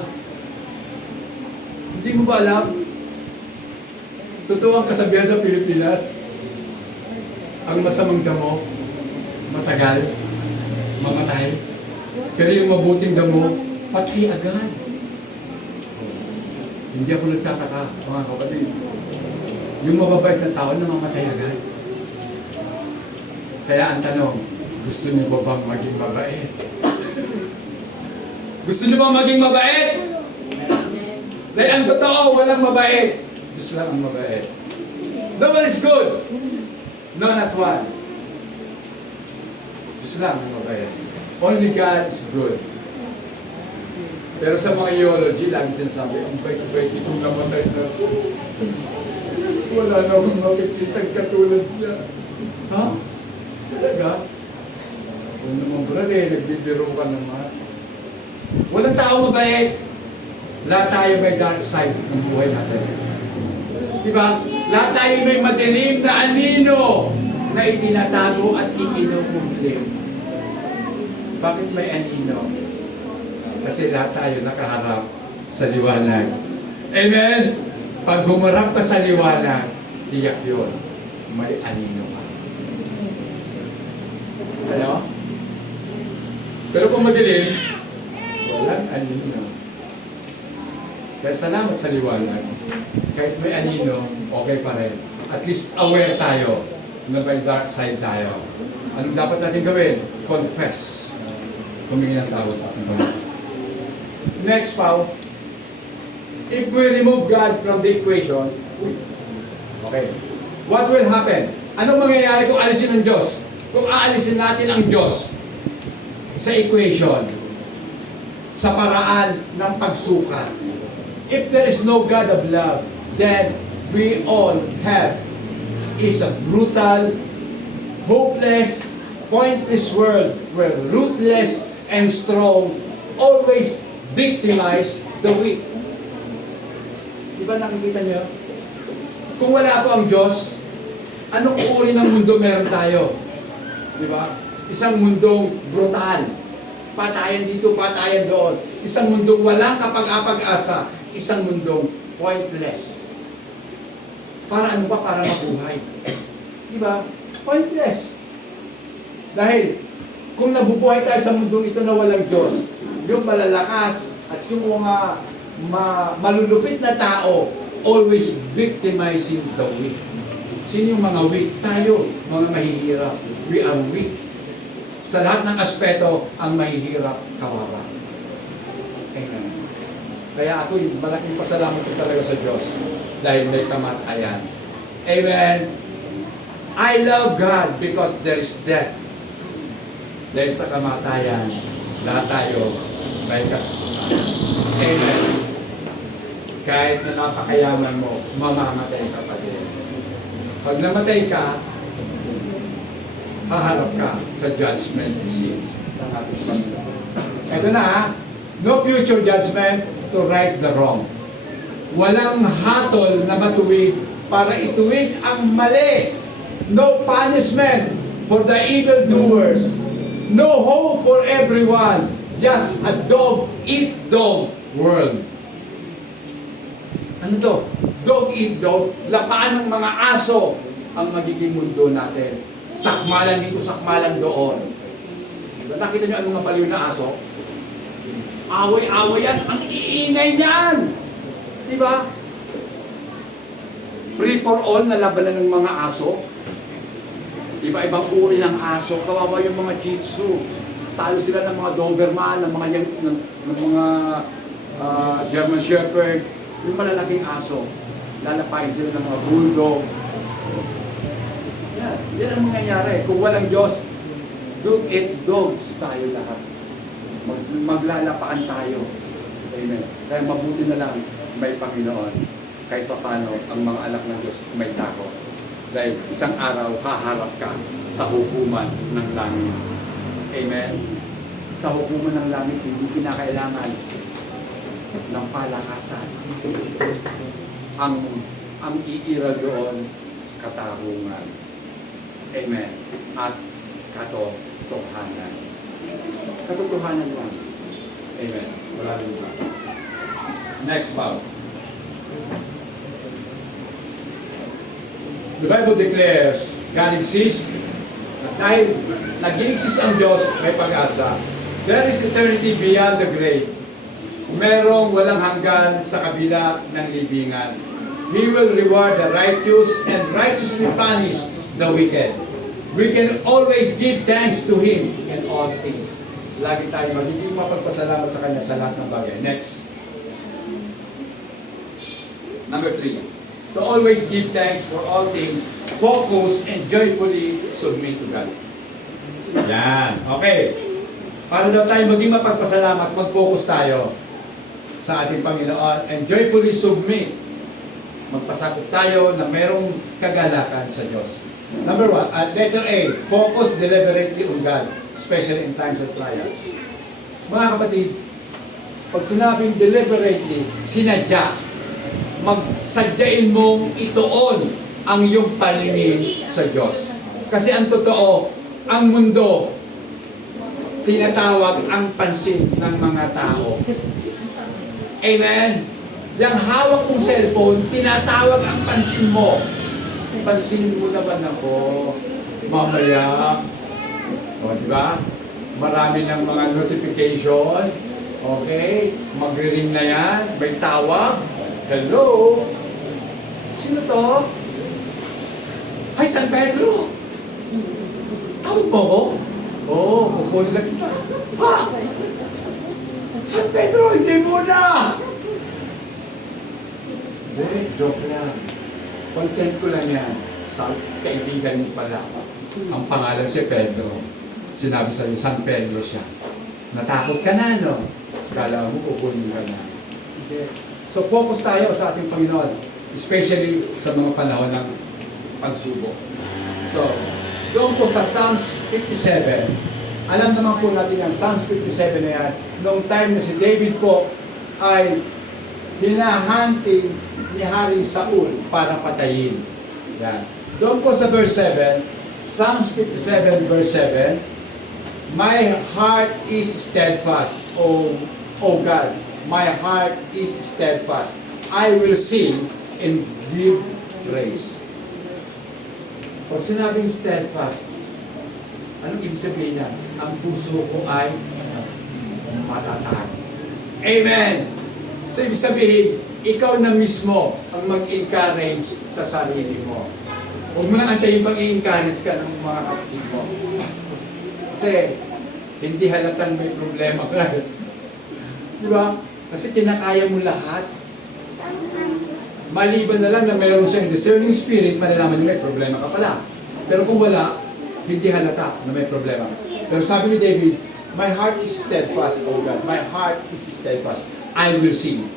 Hindi mo ba alam? Totoo ang kasabihan sa Pilipinas, ang masamang damo, matagal, mamatay. Pero yung mabuting damo, patay agad. Hindi ako nagtataka, mga kapatid. Yung mababait na tao na mamatay agad. Kaya ang tanong, gusto niyo ba bang maging mabait? Gusto niyo bang maging mabait? Dahil ang totoo, walang mabait. Diyos lang ang mabait. No one is good. No, not one. Diyos lang ang mabait. Only God is good. Pero sa mga theology, lagi sinasabi, ang bait-bait itong namatay na ito. Wala na akong makikita katulad niya. Ha? Talaga? Kung naman brother, nagbibiro ka naman. Walang tao mabait. Lahat tayo may dark side ng buhay natin. Diba? Lahat tayo may madilim na anino na itinatago at ikinukumplim. Bakit may anino? Kasi lahat tayo nakaharap sa liwanag. Amen? Pag humarap ka sa liwanag, tiyak yun, may anino ka. Ano? Pero kung madilim, walang anino. Kaya salamat sa liwanag. Kahit may anino, okay pa rin. At least aware tayo na may dark side tayo. Anong dapat natin gawin? Confess. Humingi ng tawad sa ating Panginoon. Next, Pao. If we remove God from the equation, okay, what will happen? Anong mangyayari kung alisin ng Diyos? Kung aalisin natin ang Diyos sa equation, sa paraan ng pagsukat. If there is no God of love, then we all have is a brutal, hopeless, pointless world where ruthless and strong always victimize the weak. Diba nakikita niyo? Kung wala po ang Diyos, anong uri ng mundo meron tayo? Diba? Isang mundong brutal. Patayan dito, patayan doon. Isang mundong walang kapag-apag-asa. Isang mundong pointless. Para ano ba? Para mabuhay. Diba? Pointless. Dahil, kung nabubuhay tayo sa mundong ito na walang Diyos, yung malalakas at yung mga malulupit na tao always victimizing the weak. Sino yung mga weak? Tayo, mga mahihirap. We are weak. Sa lahat ng aspeto, ang mahihirap, kawawa. Amen. Kaya ako, malaking pasalamat ko talaga sa Diyos dahil may kamatayan. Amen. I love God because there is death. Dahil sa kamatayan, lahat tayo may katapusan. Amen. Kahit na napakayaman mo, mamamatay ka pa din. Pag namatay ka, haharap ka sa judgment seat ng ating Panginoon. Ito na ha, no future judgment to right the wrong. Walang hatol na matuwid para ituwid ang mali. No punishment for the evildoers. No hope for everyone. Just a dog-eat-dog world. Ano to? Dog-eat-dog. Lapaan ng mga aso ang magiging mundo natin. Sakmalan dito, sakmalan doon. Diba? Nakita nyo anong mapaliw na aso? Away-away yan. Ang iingay niyan. Diba? Free for all na labanan ng mga aso. Iba-ibang uri ng aso. Kawawa yung mga Shih Tzu. Talo sila ng mga Doberman, ng mga German Shepherd. Yung malalaking aso. Lalapain sila ng mga Bulldog. Yan ang mangyayari. Kung walang Diyos, dog eat dogs tayo lahat. Maglalapaan tayo. Amen. Kaya mabuti na lang may Panginoon. Kahit pa paano, ang mga anak ng Diyos may takot. Dahil isang araw, haharap ka sa hukuman ng langit. Amen. Sa hukuman ng langit, hindi kinakailangan ng palakasan. Ang iira doon, katarungan. Amen. At katotohanan. Katotohanan lang. Amen. Maraming ba. Next part. The Bible declares, God exists. At dahil nag-i-exist ang Diyos, may pag-asa. There is eternity beyond the grave. Merong walang hanggan sa kabila ng libingan. He will reward the righteous and righteously punish the wicked. We can always give thanks to Him in all things. Lagi tayo magiging mapagpasalamat sa Kanya sa lahat ng bagay. Next. Number 3. To always give thanks for all things, focus and joyfully submit to God. Yan. Okay. Para daw tayo maging mapagpasalamat, mag-focus tayo sa ating Panginoon and joyfully submit. Magpasakop tayo na merong kagalakan sa Diyos. Number 1, at letter A, focus deliberately on God, especially in times of trial. Mga kapatid, pag sinabing deliberately, sinadya, magsadyain mong ituon ang iyong palingin sa Diyos. Kasi ang totoo, ang mundo, tinatawag ang pansin ng mga tao. Amen? Yang hawak mong cellphone, tinatawag ang pansin mo. Pansinin mo naman ako, mamaya. O, diba? Marami ng mga notification. Okay? Magre-ring na yan. May tawag. Hello? Sino to? Ay, San Pedro! Tawag mo ko? Oo, kukunin na kita. Ha? San Pedro, hindi muna! Hindi, joke lang. Content ko lang yan. Sa kaibigan mo pala. Ang pangalan si Pedro. Sinabi sa'yo, San Pedro siya. Natakot ka na, no? Kala mo, kukunin ka na. Hindi. So, focus tayo sa ating Panginoon. Especially sa mga panahon ng pagsubok. So, doon po sa Psalms 57, alam naman po natin ang Psalms 57 na yan, noong time na si David po ay hinahunting ni Haring Saul para patayin. Yan. Doon po sa verse 7, Psalms 57 verse 7, my heart is steadfast, O God, my heart is steadfast. I will sing and give praise. Pag sinabing steadfast, anong ibig sabihin niya? Ang puso ko ay matatag. Amen! So ibig sabihin, ikaw na mismo ang mag-encourage sa sarili mo. Huwag mo nang antayin pang i-encourage ka ng mga kapatid mo. Kasi hindi halatang may problema ka. Di ba? Kasi kinakaya mo lahat. Maliban na lang na mayroon siyang discerning spirit, malalaman niya may problema ka pala. Pero kung wala, hindi halata na may problema. Pero sabi ni David, my heart is steadfast, O God. My heart is steadfast. I will sing.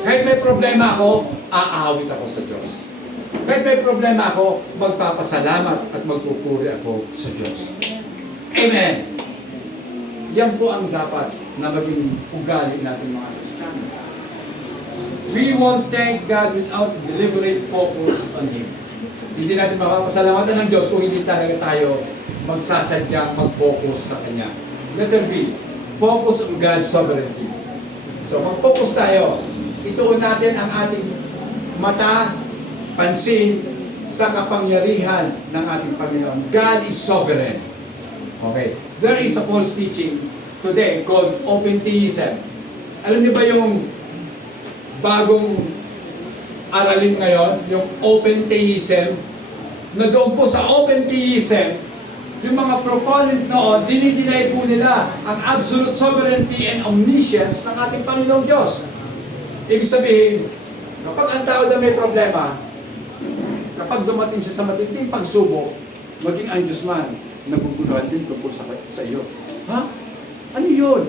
Kahit may problema ako, aawit ako sa Diyos. Kahit may problema ako, magpapasalamat at magpupuri ako sa Diyos. Amen! Yan po ang dapat na maging ugali natin mga Kristiyano. We won't thank God without deliberate focus on Him. Hindi natin makapasalamatan ng Diyos kung hindi talaga tayo magsasadyang mag-focus sa Kanya. Letter B, focus on God's sovereignty. So mag-focus tayo. Ituon natin ang ating mata, pansin sa kapangyarihan ng ating Panginoon. God is sovereign. Okay. There is a false teaching today called open theism. Alam niyo ba yung bagong aralin ngayon, yung open theism? Na doon po sa open theism, yung mga proponent noon, dinideny po nila ang absolute sovereignty and omniscience ng ating Panginoong Diyos. Ibig sabihin, kapag ang tao na may problema, kapag dumating siya sa matinding pagsubok, maging ang Diyos man, naguguluhan din tungkol sa iyo. Ha? Ano yun?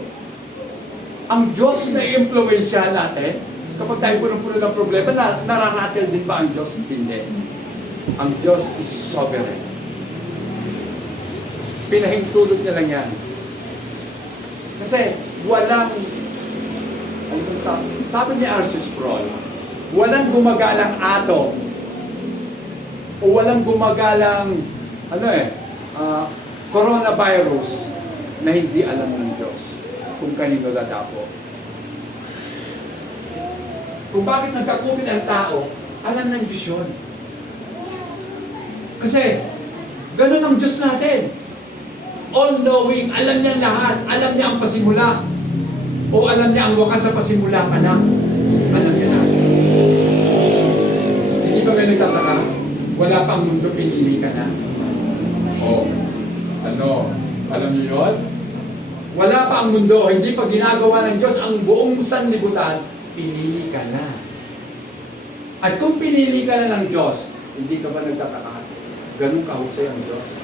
Ang Diyos na i-influensya natin, kapag tayo punong-puno ng problema, nararatel din ba ang Diyos? Hindi. Ang Diyos is sovereign. Pinahintulot niya lang yan. Kasi walang, sabi ni R.C. Sproul, walang gumagalang atom o walang gumagalang coronavirus na hindi alam ng Diyos kung kanino dadapo. Kung bakit nagka-COVID ang tao, alam ng Diyos yun. Kasi, ganun ang Diyos natin. All-knowing, alam niya lahat. Alam niya ang pasimula. O alam niya ang wakas sa pasimula pa lang. Alam niya na. Hindi ba kayo nagtataka? Wala pang mundo, pinili ka na. O, ano? Alam niyo yun? Wala pa ang mundo, hindi pa ginagawa ng Diyos ang buong sanlibutan, pinili ka na. At kung pinili ka na ng Diyos, hindi ka ba nagtataka? Ganun kahusay ang Diyos.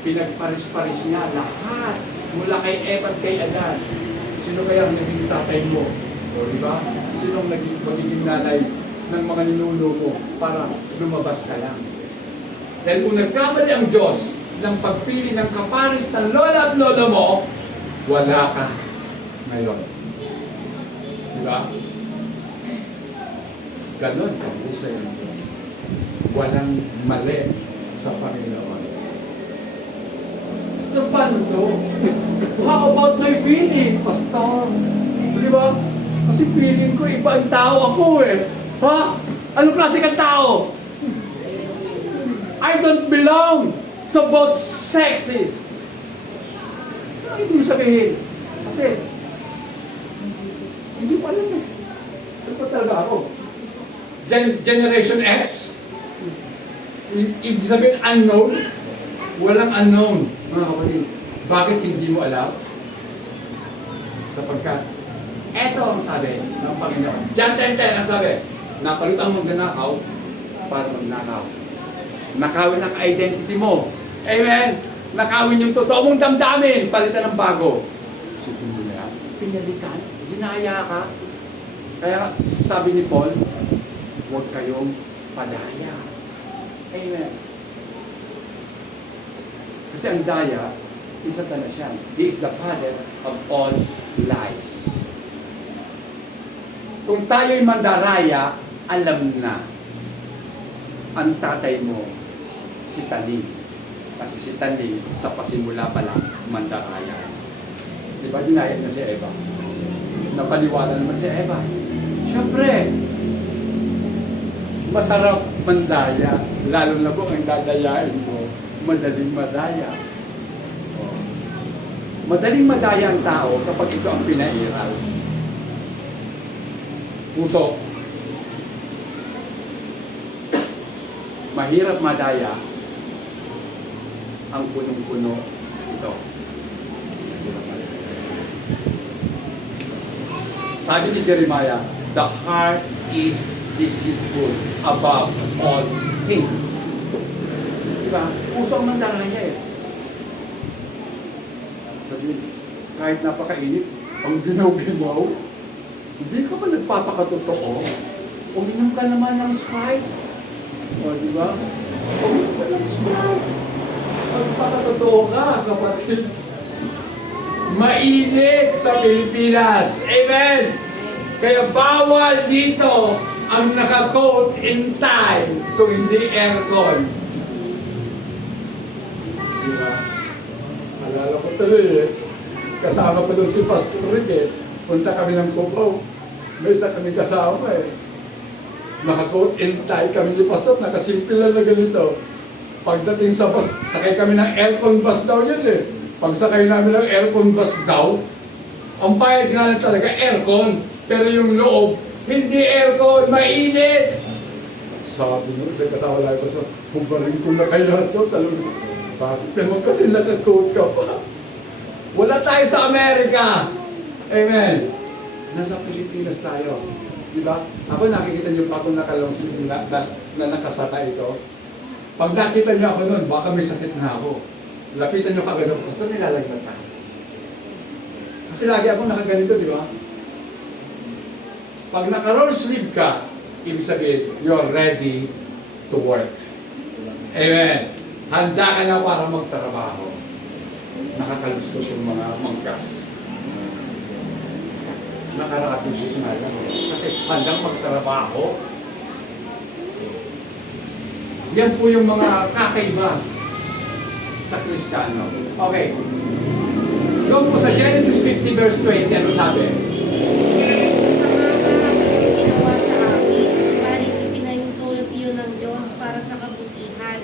Pinagparis-paris niya lahat mula kay Eva at kay Adan. Sino kaya ang naging tatay mo? O diba? Sino ang magiging nanay ng mga ninuno mo para lumabas ka lang? Dahil kung nagkamali ang Diyos ng pagpili ng kaparis ng lola at lola mo, wala ka ngayon. Diba? Ganon kahusay ang Diyos. Walang mali sa Panginoon. So, paano to? How about my feeling, Pastor? Di ba? Kasi feeling ko, iba ang tao ako eh. Ha? Anong klase kang tao? I don't belong to both sexes. Ano ibig sabihin? Kasi, hindi ko alam eh. Ano ba talaga ako? Generation X? Ibig sabihin, unknown? Walang unknown, mga kapatid. Bakit hindi mo alam? Sapagkat, eto ang sabi ng Panginoon. John 10:10 ang sabi, napalit ang magnanakaw para magnakaw. Nakawin ang identity mo. Amen? Nakawin yung totoo mong damdamin, palitan ng bago. Sipin mo na yan, pinalitan, dinaya ka. Kaya sabi ni Paul, huwag kayong padaya. Amen. Kasi ang daya, isa Satanas yan. He is the father of all lies. Kung tayo'y mandaraya, alam na ang tatay mo, si Taning. Kasi si Taning, sa pasimula pa lang, mandaraya. Di ba dinayad na si Eva? Napaniwala naman si Eva. Siyempre, masarap mandaya. Lalo na kung ang dadayain mo, madaling madaya. Oh. Madaling madaya ang tao kapag ito ang pinairal. Puso. Mahirap madaya ang punong-puno ito. Mahirap madaya. Sabi ni Jeremiah, the heart is deceitful above all things. Diba? Puso ang mandaraya eh. Sabi, kahit napakainit, ang ginaw-ginaw, hindi ka ba nagpapakatotoo? Uminom ka naman ng Sprite. O, di ba? Uminom ka ng Sprite. Magpakatotoo ka, kapatid. Mainit sa Pilipinas. Amen! Kaya bawal dito ang naka-coat in time kung hindi aircon. Di ba? Alala ko tuloy eh. Kasama ko doon si Pastor Rick eh. Punta kami ng Cubao. May isa kami kasama eh. Naka-coat in tie kami ni Pastor. Nakasimple lang na ganito. Pagdating sa bus, sakay kami ng aircon bus daw yun eh. Pagsakay namin ng aircon bus daw, ang bayad nga lang talaga aircon. Pero yung loob, hindi aircon, mainit. Sabi nyo, kasi kasama lang ko sa hubarin ko na kaya to sa loob. Bakit naman kasi naka-coat ka pa? Wala tayo sa Amerika. Amen. Nasa Pilipinas tayo. Diba? Ako nakikita niyo pa ako nakalongsin na nakasata ito. Pag nakita niyo ako noon, baka may sakit na ako. Lapitan niyo kagad ako. Basta nilalagnan tayo. Kasi lagi ako nakaganito, di ba? Pag naka-roll sleeve ka, ibig sabihin, you're ready to work. Amen. Handa ka na para magtrabaho. Nakakalustos yung mga manggas. Nakarating siya sa ngayon. Kasi handang magtrabaho. Yan po yung mga kakaiba sa Kristiyano. Okay. Doon po sa Genesis 50 verse 20, ano sabi? Ginawa sa amin, subalit ipinahintulot iyon ng Diyos para sa kabutihan.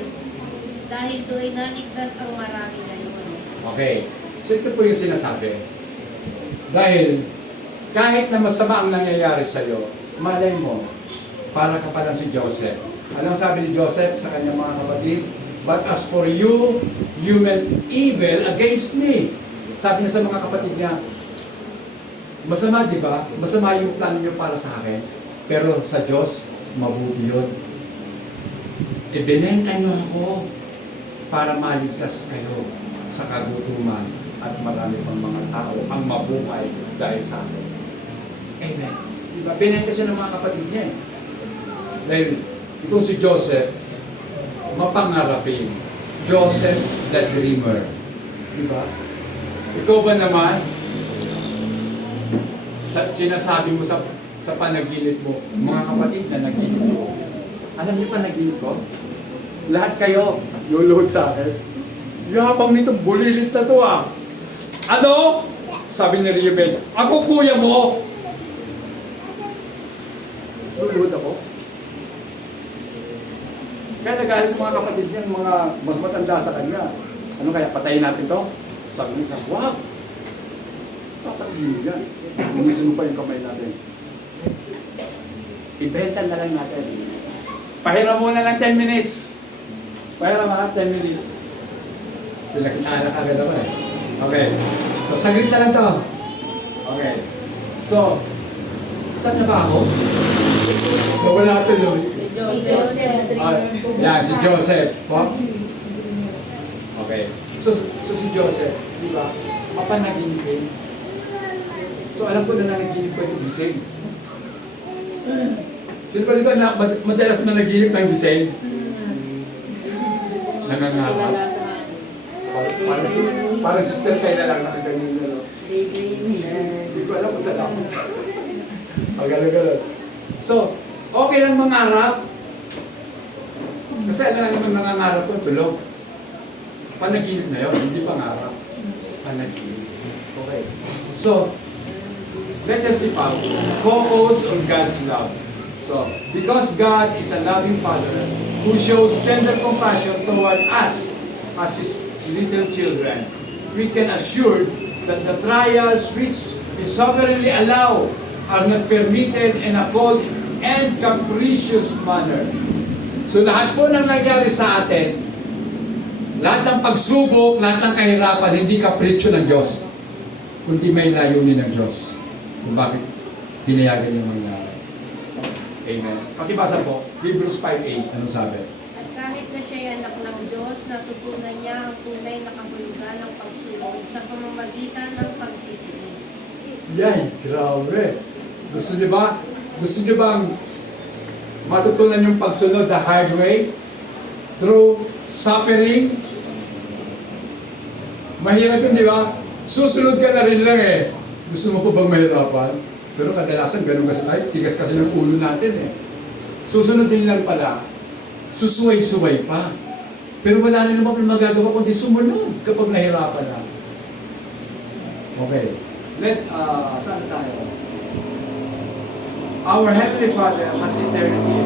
Dahil do'y naligtas ang marami ngayon. Okay. So ito po yung sinasabi. Dahil kahit na masama ang nangyayari sa iyo, malay mo, para ka pa lang si Joseph. Anong sabi ni Joseph sa kanyang mga kapatid? But as for you, you meant evil against me. Sabi niya sa mga kapatid niya, masama, di ba? Masama yung plano niyo para sa akin. Pero sa Diyos, mabuti yun. Ibinenta niyo ako para maligtas kayo sa kagutuman at marami pang mga tao ang mabuhay dahil sa akin. Amen. Diba? Binenta siya ng mga kapatid niya. Dahil itong si Joseph, mapangarapin. Joseph the Dreamer. Diba? Ikaw ba naman, sinasabi mo sa panaginip mo, mga kapatid na naginip mo. Alam niyo panaginip ko? Lahat kayo, luluhod sa akin. Yapang nito, bulilit na to ah. Ano? Sabi ni Reuben, ako kuya mo. Luluhod ako. Kaya nagalit sa mga kapatid niya, mga mas matanda sa kanya. Ano kaya, patayin natin to? Sabi niya, wag. Papatayin niya. Lumisin mo pa yung kamay natin. Ibenta na lang natin. Pahiram muna lang 10 minutes. Pahiram ha, 10 minutes. Pinakitaan na kagad ako eh. Okay. So, saglit na lang to. Okay. So, saan na ba ako? Nawala tuloy. Yan, si Joseph. Po? Okay. So si Joseph, di ba? Mapanaginip rin. So alam ko na nanaginip ko yung gising. Sino ba dito na madalas na naginip ng gising? Nangangarap. Parang sister kayo na lang nakaganyan na. Hindi ko alam kung saan ako. Pagalo-galo. So, okay lang mangarap. Kasi alam naman nangangarap ko, tulog. Panaginip na yun, hindi pangarap. Panaginip. Okay. So, let us see Paul. Focus on God's love. So, because God is a loving Father who shows tender compassion toward us as His little children, we can assure that the trials which He sovereignly allow are not permitted in a cold and capricious manner. So lahat po ng nangyari sa atin, lahat ng pagsubok, lahat ng kahirapan, hindi kapritsyo ng Diyos, kundi may layunin ng Diyos kung bakit pinayagan yung mangyari. Amen. Pakibasa po, Hebrews 5:8, anong sabi? At kahit na siya'y anak ng Diyos, natutunan niya ang tunay na kahulugan ng pagsunod sa pamamagitan ng pagtitiis. Yay, grabe. Gusto niyo ba? Gusto niyo bang matutunan yung pagsunod the hard way? Through suffering? Mahirap yun, di ba? Susunod ka na rin lang eh. Gusto mo pa bang mahirapan? Pero kadalasan ganun kasi tayo. Tigas kasi ng ulo natin eh. Susunod din lang pala. Susuway-suway pa. Pero wala rin naman magagawa kundi sumunod kapag nahirapan na. Okay. Saan tayo? Our Heavenly Father has eternity,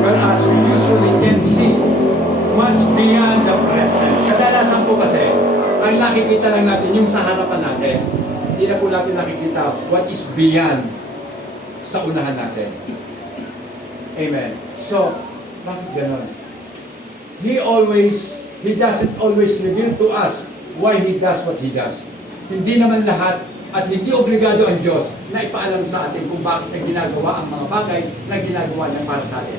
whereas we usually can see much beyond the present. Kadalasan po kasi, ang nakikita lang natin yung sa harapan natin. Hindi na po natin nakikita what is beyond sa unahan natin. Amen. So, bakit ganon? He doesn't always reveal to us why He does what He does. Hindi naman lahat at hindi obligado ang Diyos na ipaalam sa atin kung bakit niya ginagawa ang mga bagay na ginagawa niya para sa atin.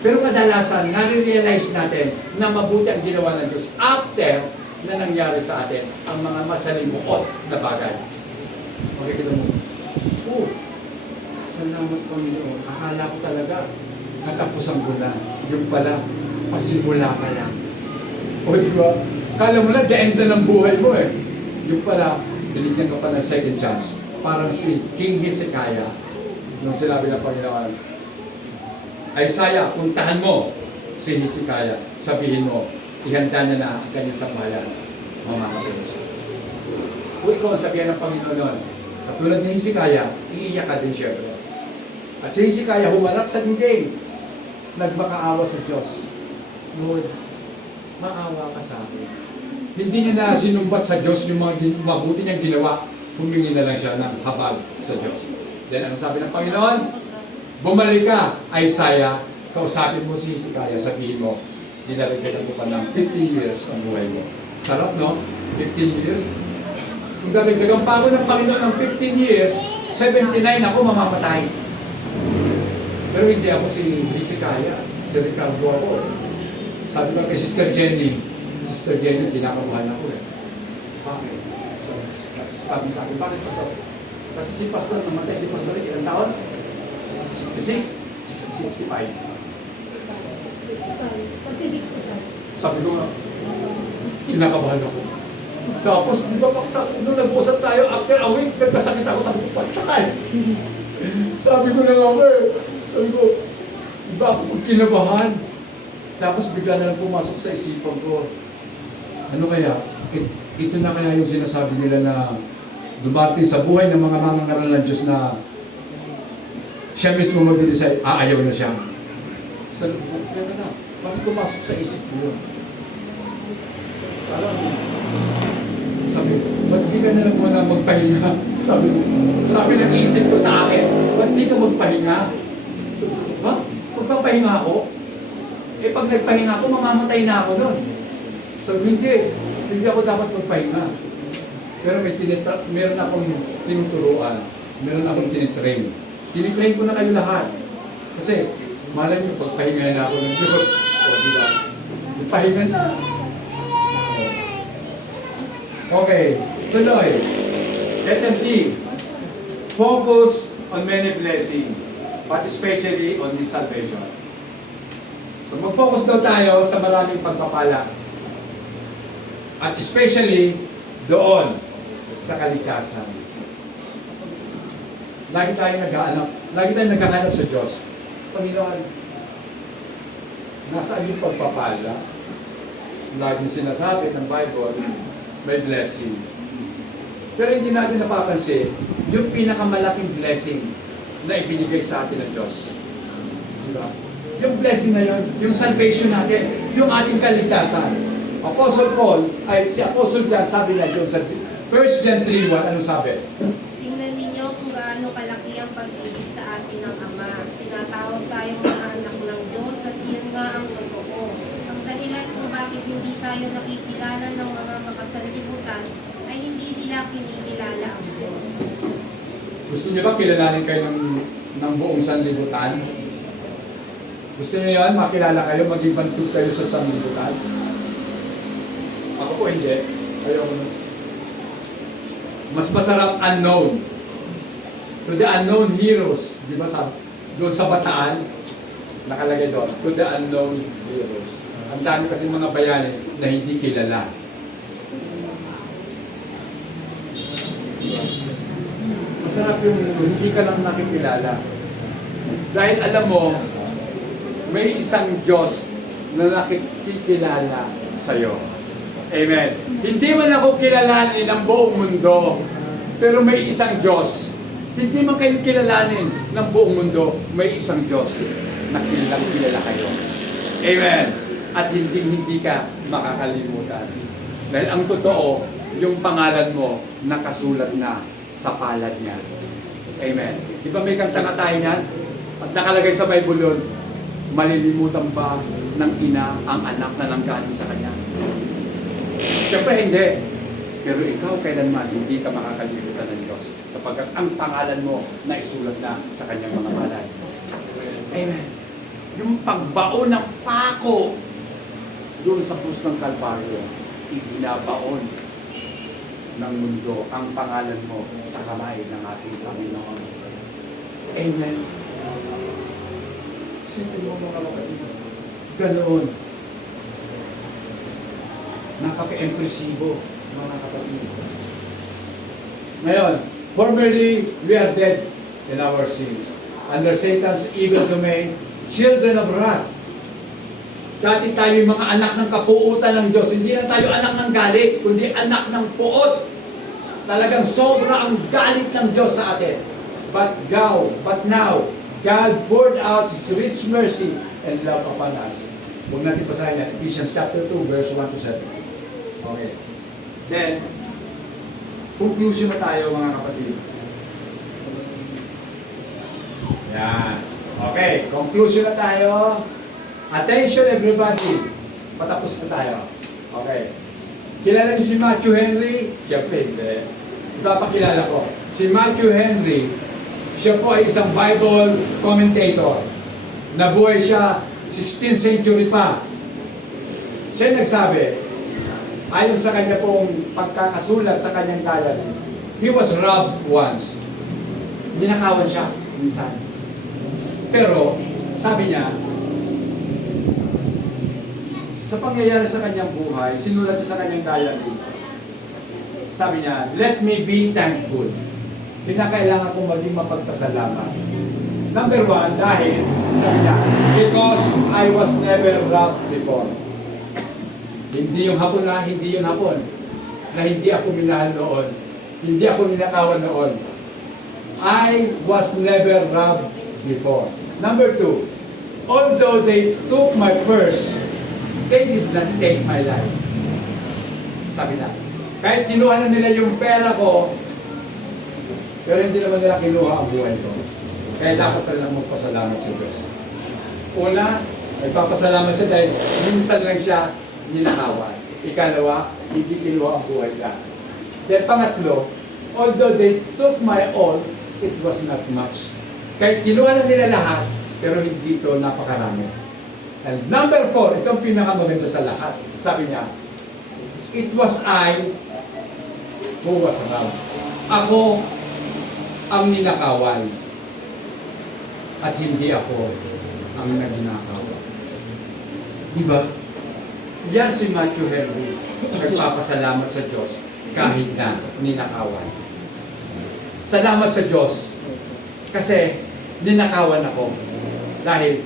Pero kadalasan, nare-realize natin na mabuti ang ginawa ng Diyos after na nangyari sa atin ang mga masalimuot na bagay. Makikita mo, salamat Panginoon. Akala ko talaga, natapusan ko na. Yung pala, pasimula pa lang. O di ba? Kala mo na, the end na ng buhay mo eh. Yung pala, binigyan ka pa ng second chance. Parang si King Hezekiah, nung sinabi ng Panginoon, Isaiah, puntahan mo si Hezekiah. Sabihin mo, ihanda niya na ang kanyang sambahayan. Mga kapatid. Kung ikaw ang sabihan ng Panginoon noon, katulad ni Hezekiah, iiyak ka din syempre. At si Hezekiah humarap sa dingding, nagmakaawa sa Diyos. Lord, maawa ka sa akin. Hindi niya na sinumbat sa Diyos yung mga mabuti niyang ginawa, humingi na lang siya ng habag sa Diyos. Then ano sabi ng Panginoon? Bumalik ka, Isaiah, kausapin mo si Hezekiah, sabihin mo, dinaragdagan ko pa ng 15 years ang buhay mo. Sarap, no? 15 years? Kung dadagdagan pa ako ng Panginoon ng 15 years, 79 ako mamamatay. Pero hindi ako si Hezekiah, si Ricardo ako. Sabi ko kay Sister Jenny, kinakabahan ako eh. Bakit? So, sabi sa akin, bakit Pastor? Kasi si Pastor, namatay si Pastor, ilang taon? 66? 65. Sabi ko nga, kinakabahan ako. Tapos, di ba nung nag-usap tayo, after a week, nagkasakit ako, sabi ko, patay. Sabi ko na nga sabi ko, iba ako pag kinabahan. Tapos bigla na lang pumasok sa isipan ko, ano kaya, ito na kaya yung sinasabi nila na dumating sa buhay ng mga mangangaral ng Diyos na siya mismo mag-decide, aayaw na siya. Sabi ko, teka na, bakit pumasok sa isip ko yun? Parang, sabi ko, ba't di ka na lang muna magpahinga? Sabi ng isip ko sa akin, ba't di ka magpahinga? Ha? Magpapahinga ako? Eh pag nagpahinga ako, mamamatay na ako nun. So hindi ako dapat magpahinga. Pero meron akong tinuturuan, meron akong tinitrain. Tinitrain ko na kayo lahat. Kasi, malay nyo, pagpahinga na ako ng Diyos. O, diba? Ipahinga na. Okay, tuloy. Letter D. Focus on many blessings, but especially on His salvation. So, mag-focus daw tayo sa maraming pagpapala. At especially, doon, sa kaligtasan. Lagi tayong naghahanap sa Diyos. Panginoon, nasaan yung pagpapala? Laging sinasabi ng Bible, may blessing. Pero hindi natin napapansin yung pinakamalaking blessing na ibinigay sa atin ng Diyos. Diba? Yung blessing na yun, yung salvation natin, yung ating kaligtasan. Apostle Paul, si Apostle John, sabi niya doon sa 1 John 3:1, ano sabi? Tingnan ninyo kung gaano kalaki ang pag-ibig sa atin ng Ama. Tinatawag tayong mga anak ng Diyos at iyan nga ang totoo. Ang dahilan kung bakit hindi tayo nakikilala ng mga makasanlibutan ay hindi nila kinikilala ang Diyos. Gusto niyo ba kilalanin kayo ng buong sanlibutan? Gusto niyo yan? Makilala kayo? Maging bantog kayo sa sanlibutan? Ako po hindi. Ayoko na. Mas masarap unknown. To the unknown heroes. Di ba doon sa Bataan, nakalagay doon, to the unknown heroes. Ang dami kasi mga bayani na hindi kilala. Masarap yung hindi ka lang nakikilala. Dahil alam mo, may isang Diyos na nakikilala sa'yo. Amen. Hindi man ako kilalanin ng buong mundo, pero may isang Diyos. Hindi man kayo kilalanin ng buong mundo, may isang Diyos na kilala kayo. Amen. At hindi ka makakalimutan. Dahil ang totoo, yung pangalan mo nakasulat na sa palad niya. Amen. Di ba may kanta nga tayo niyan? At nakalagay sa Bible yun, malilimutan ba ng ina ang anak na nanggaling sa kanya? Siyempre hindi. Pero ikaw kailanman hindi ka makakalimutan ng Diyos sapagkat ang pangalan mo na isulat na sa kanyang mga palad. Amen. Yung pagbaon ng pako doon sa krus ng Kalbaryo, ibinabaon ng mundo ang pangalan mo sa kamay ng ating Panginoon. Amen. Sino mo mga kapatid? Ganoon. Napaka-impresibo, mga kapatid. Ngayon, formerly, we are dead in our sins. Under Satan's evil domain, children of wrath. Dati tayo yung mga anak ng kapuutan ng Diyos. Hindi na tayo anak ng galit, kundi anak ng puot. Talagang sobra ang galit ng Diyos sa atin. But now, God poured out His rich mercy and love upon us. Huwag natin basahin yan. Ephesians chapter 2, verse 1-7. Okay. Then, conclusion na tayo mga kapatid. Yan. Okay, conclusion na tayo. Attention everybody. Patapos na tayo. Okay. Kilala niyo si Matthew Henry? Siyempre hindi. Ipapakilala ko. Si Matthew Henry, siya po ay isang Bible commentator. Nabuhay siya 16th century pa. Siya nagsabi, ayon sa kanya pong pagkakasulat sa kanyang diary, he was robbed once. Ninakawan siya minsan. Pero, sabi niya, sa pangyayari sa kanyang buhay, sinulat niya sa kanyang diary, sabi niya, let me be thankful. Kinakailangan kong maging mapagpasalamat. Number one, dahil, sabi niya, because I was never robbed before. Hindi yung hapon na, hindi yung hapon. Na hindi ako minahal noon. Hindi ako ninakawan noon. I was never robbed before. Number two, although they took my purse, they did not take my life. Sabi na, kahit kinuha na nila yung pera ko, pero hindi naman nila kinuha ang buhay ko. Kaya dapat ka lang magpasalamat sa Diyos. Una, Nagpapasalamat siya dahil minsan lang siya ninakawan. Ikalawa, hindi kinuha ang buhay niya. Then pangatlo, although they took my all, it was not much. Kahit kinuha na nila lahat, pero hindi ito napakarami. And number 4, itong pinakamaganda sa lahat. Sabi niya, it was I who was robbed. Ako ang ninakawan at hindi ako ang nagnakawan. Diba? Yan si Matthew Henry. Nagpapasalamat sa Diyos kahit na ninakawan. Salamat sa Diyos kasi ninakawan ako dahil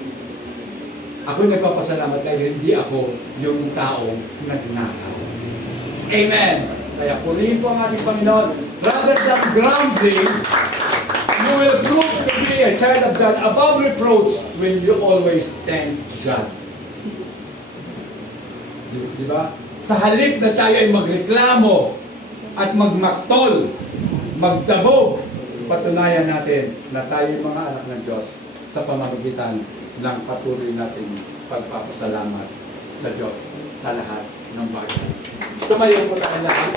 ako nagpapasalamat dahil hindi ako yung taong nagnakaw. Amen! Kaya purihin po ang ating Panginoon. Rather than grumbling, you will prove to be a child of God above reproach when you always thank God. Di ba? Sa halip na tayo ay magreklamo at magmaktol, magdabog, patunayan natin na tayo yung mga anak ng Diyos sa pamamagitan ng patuloy nating pagpapasalamat sa Diyos sa lahat ng bagay. Tumayo po tayo lahat.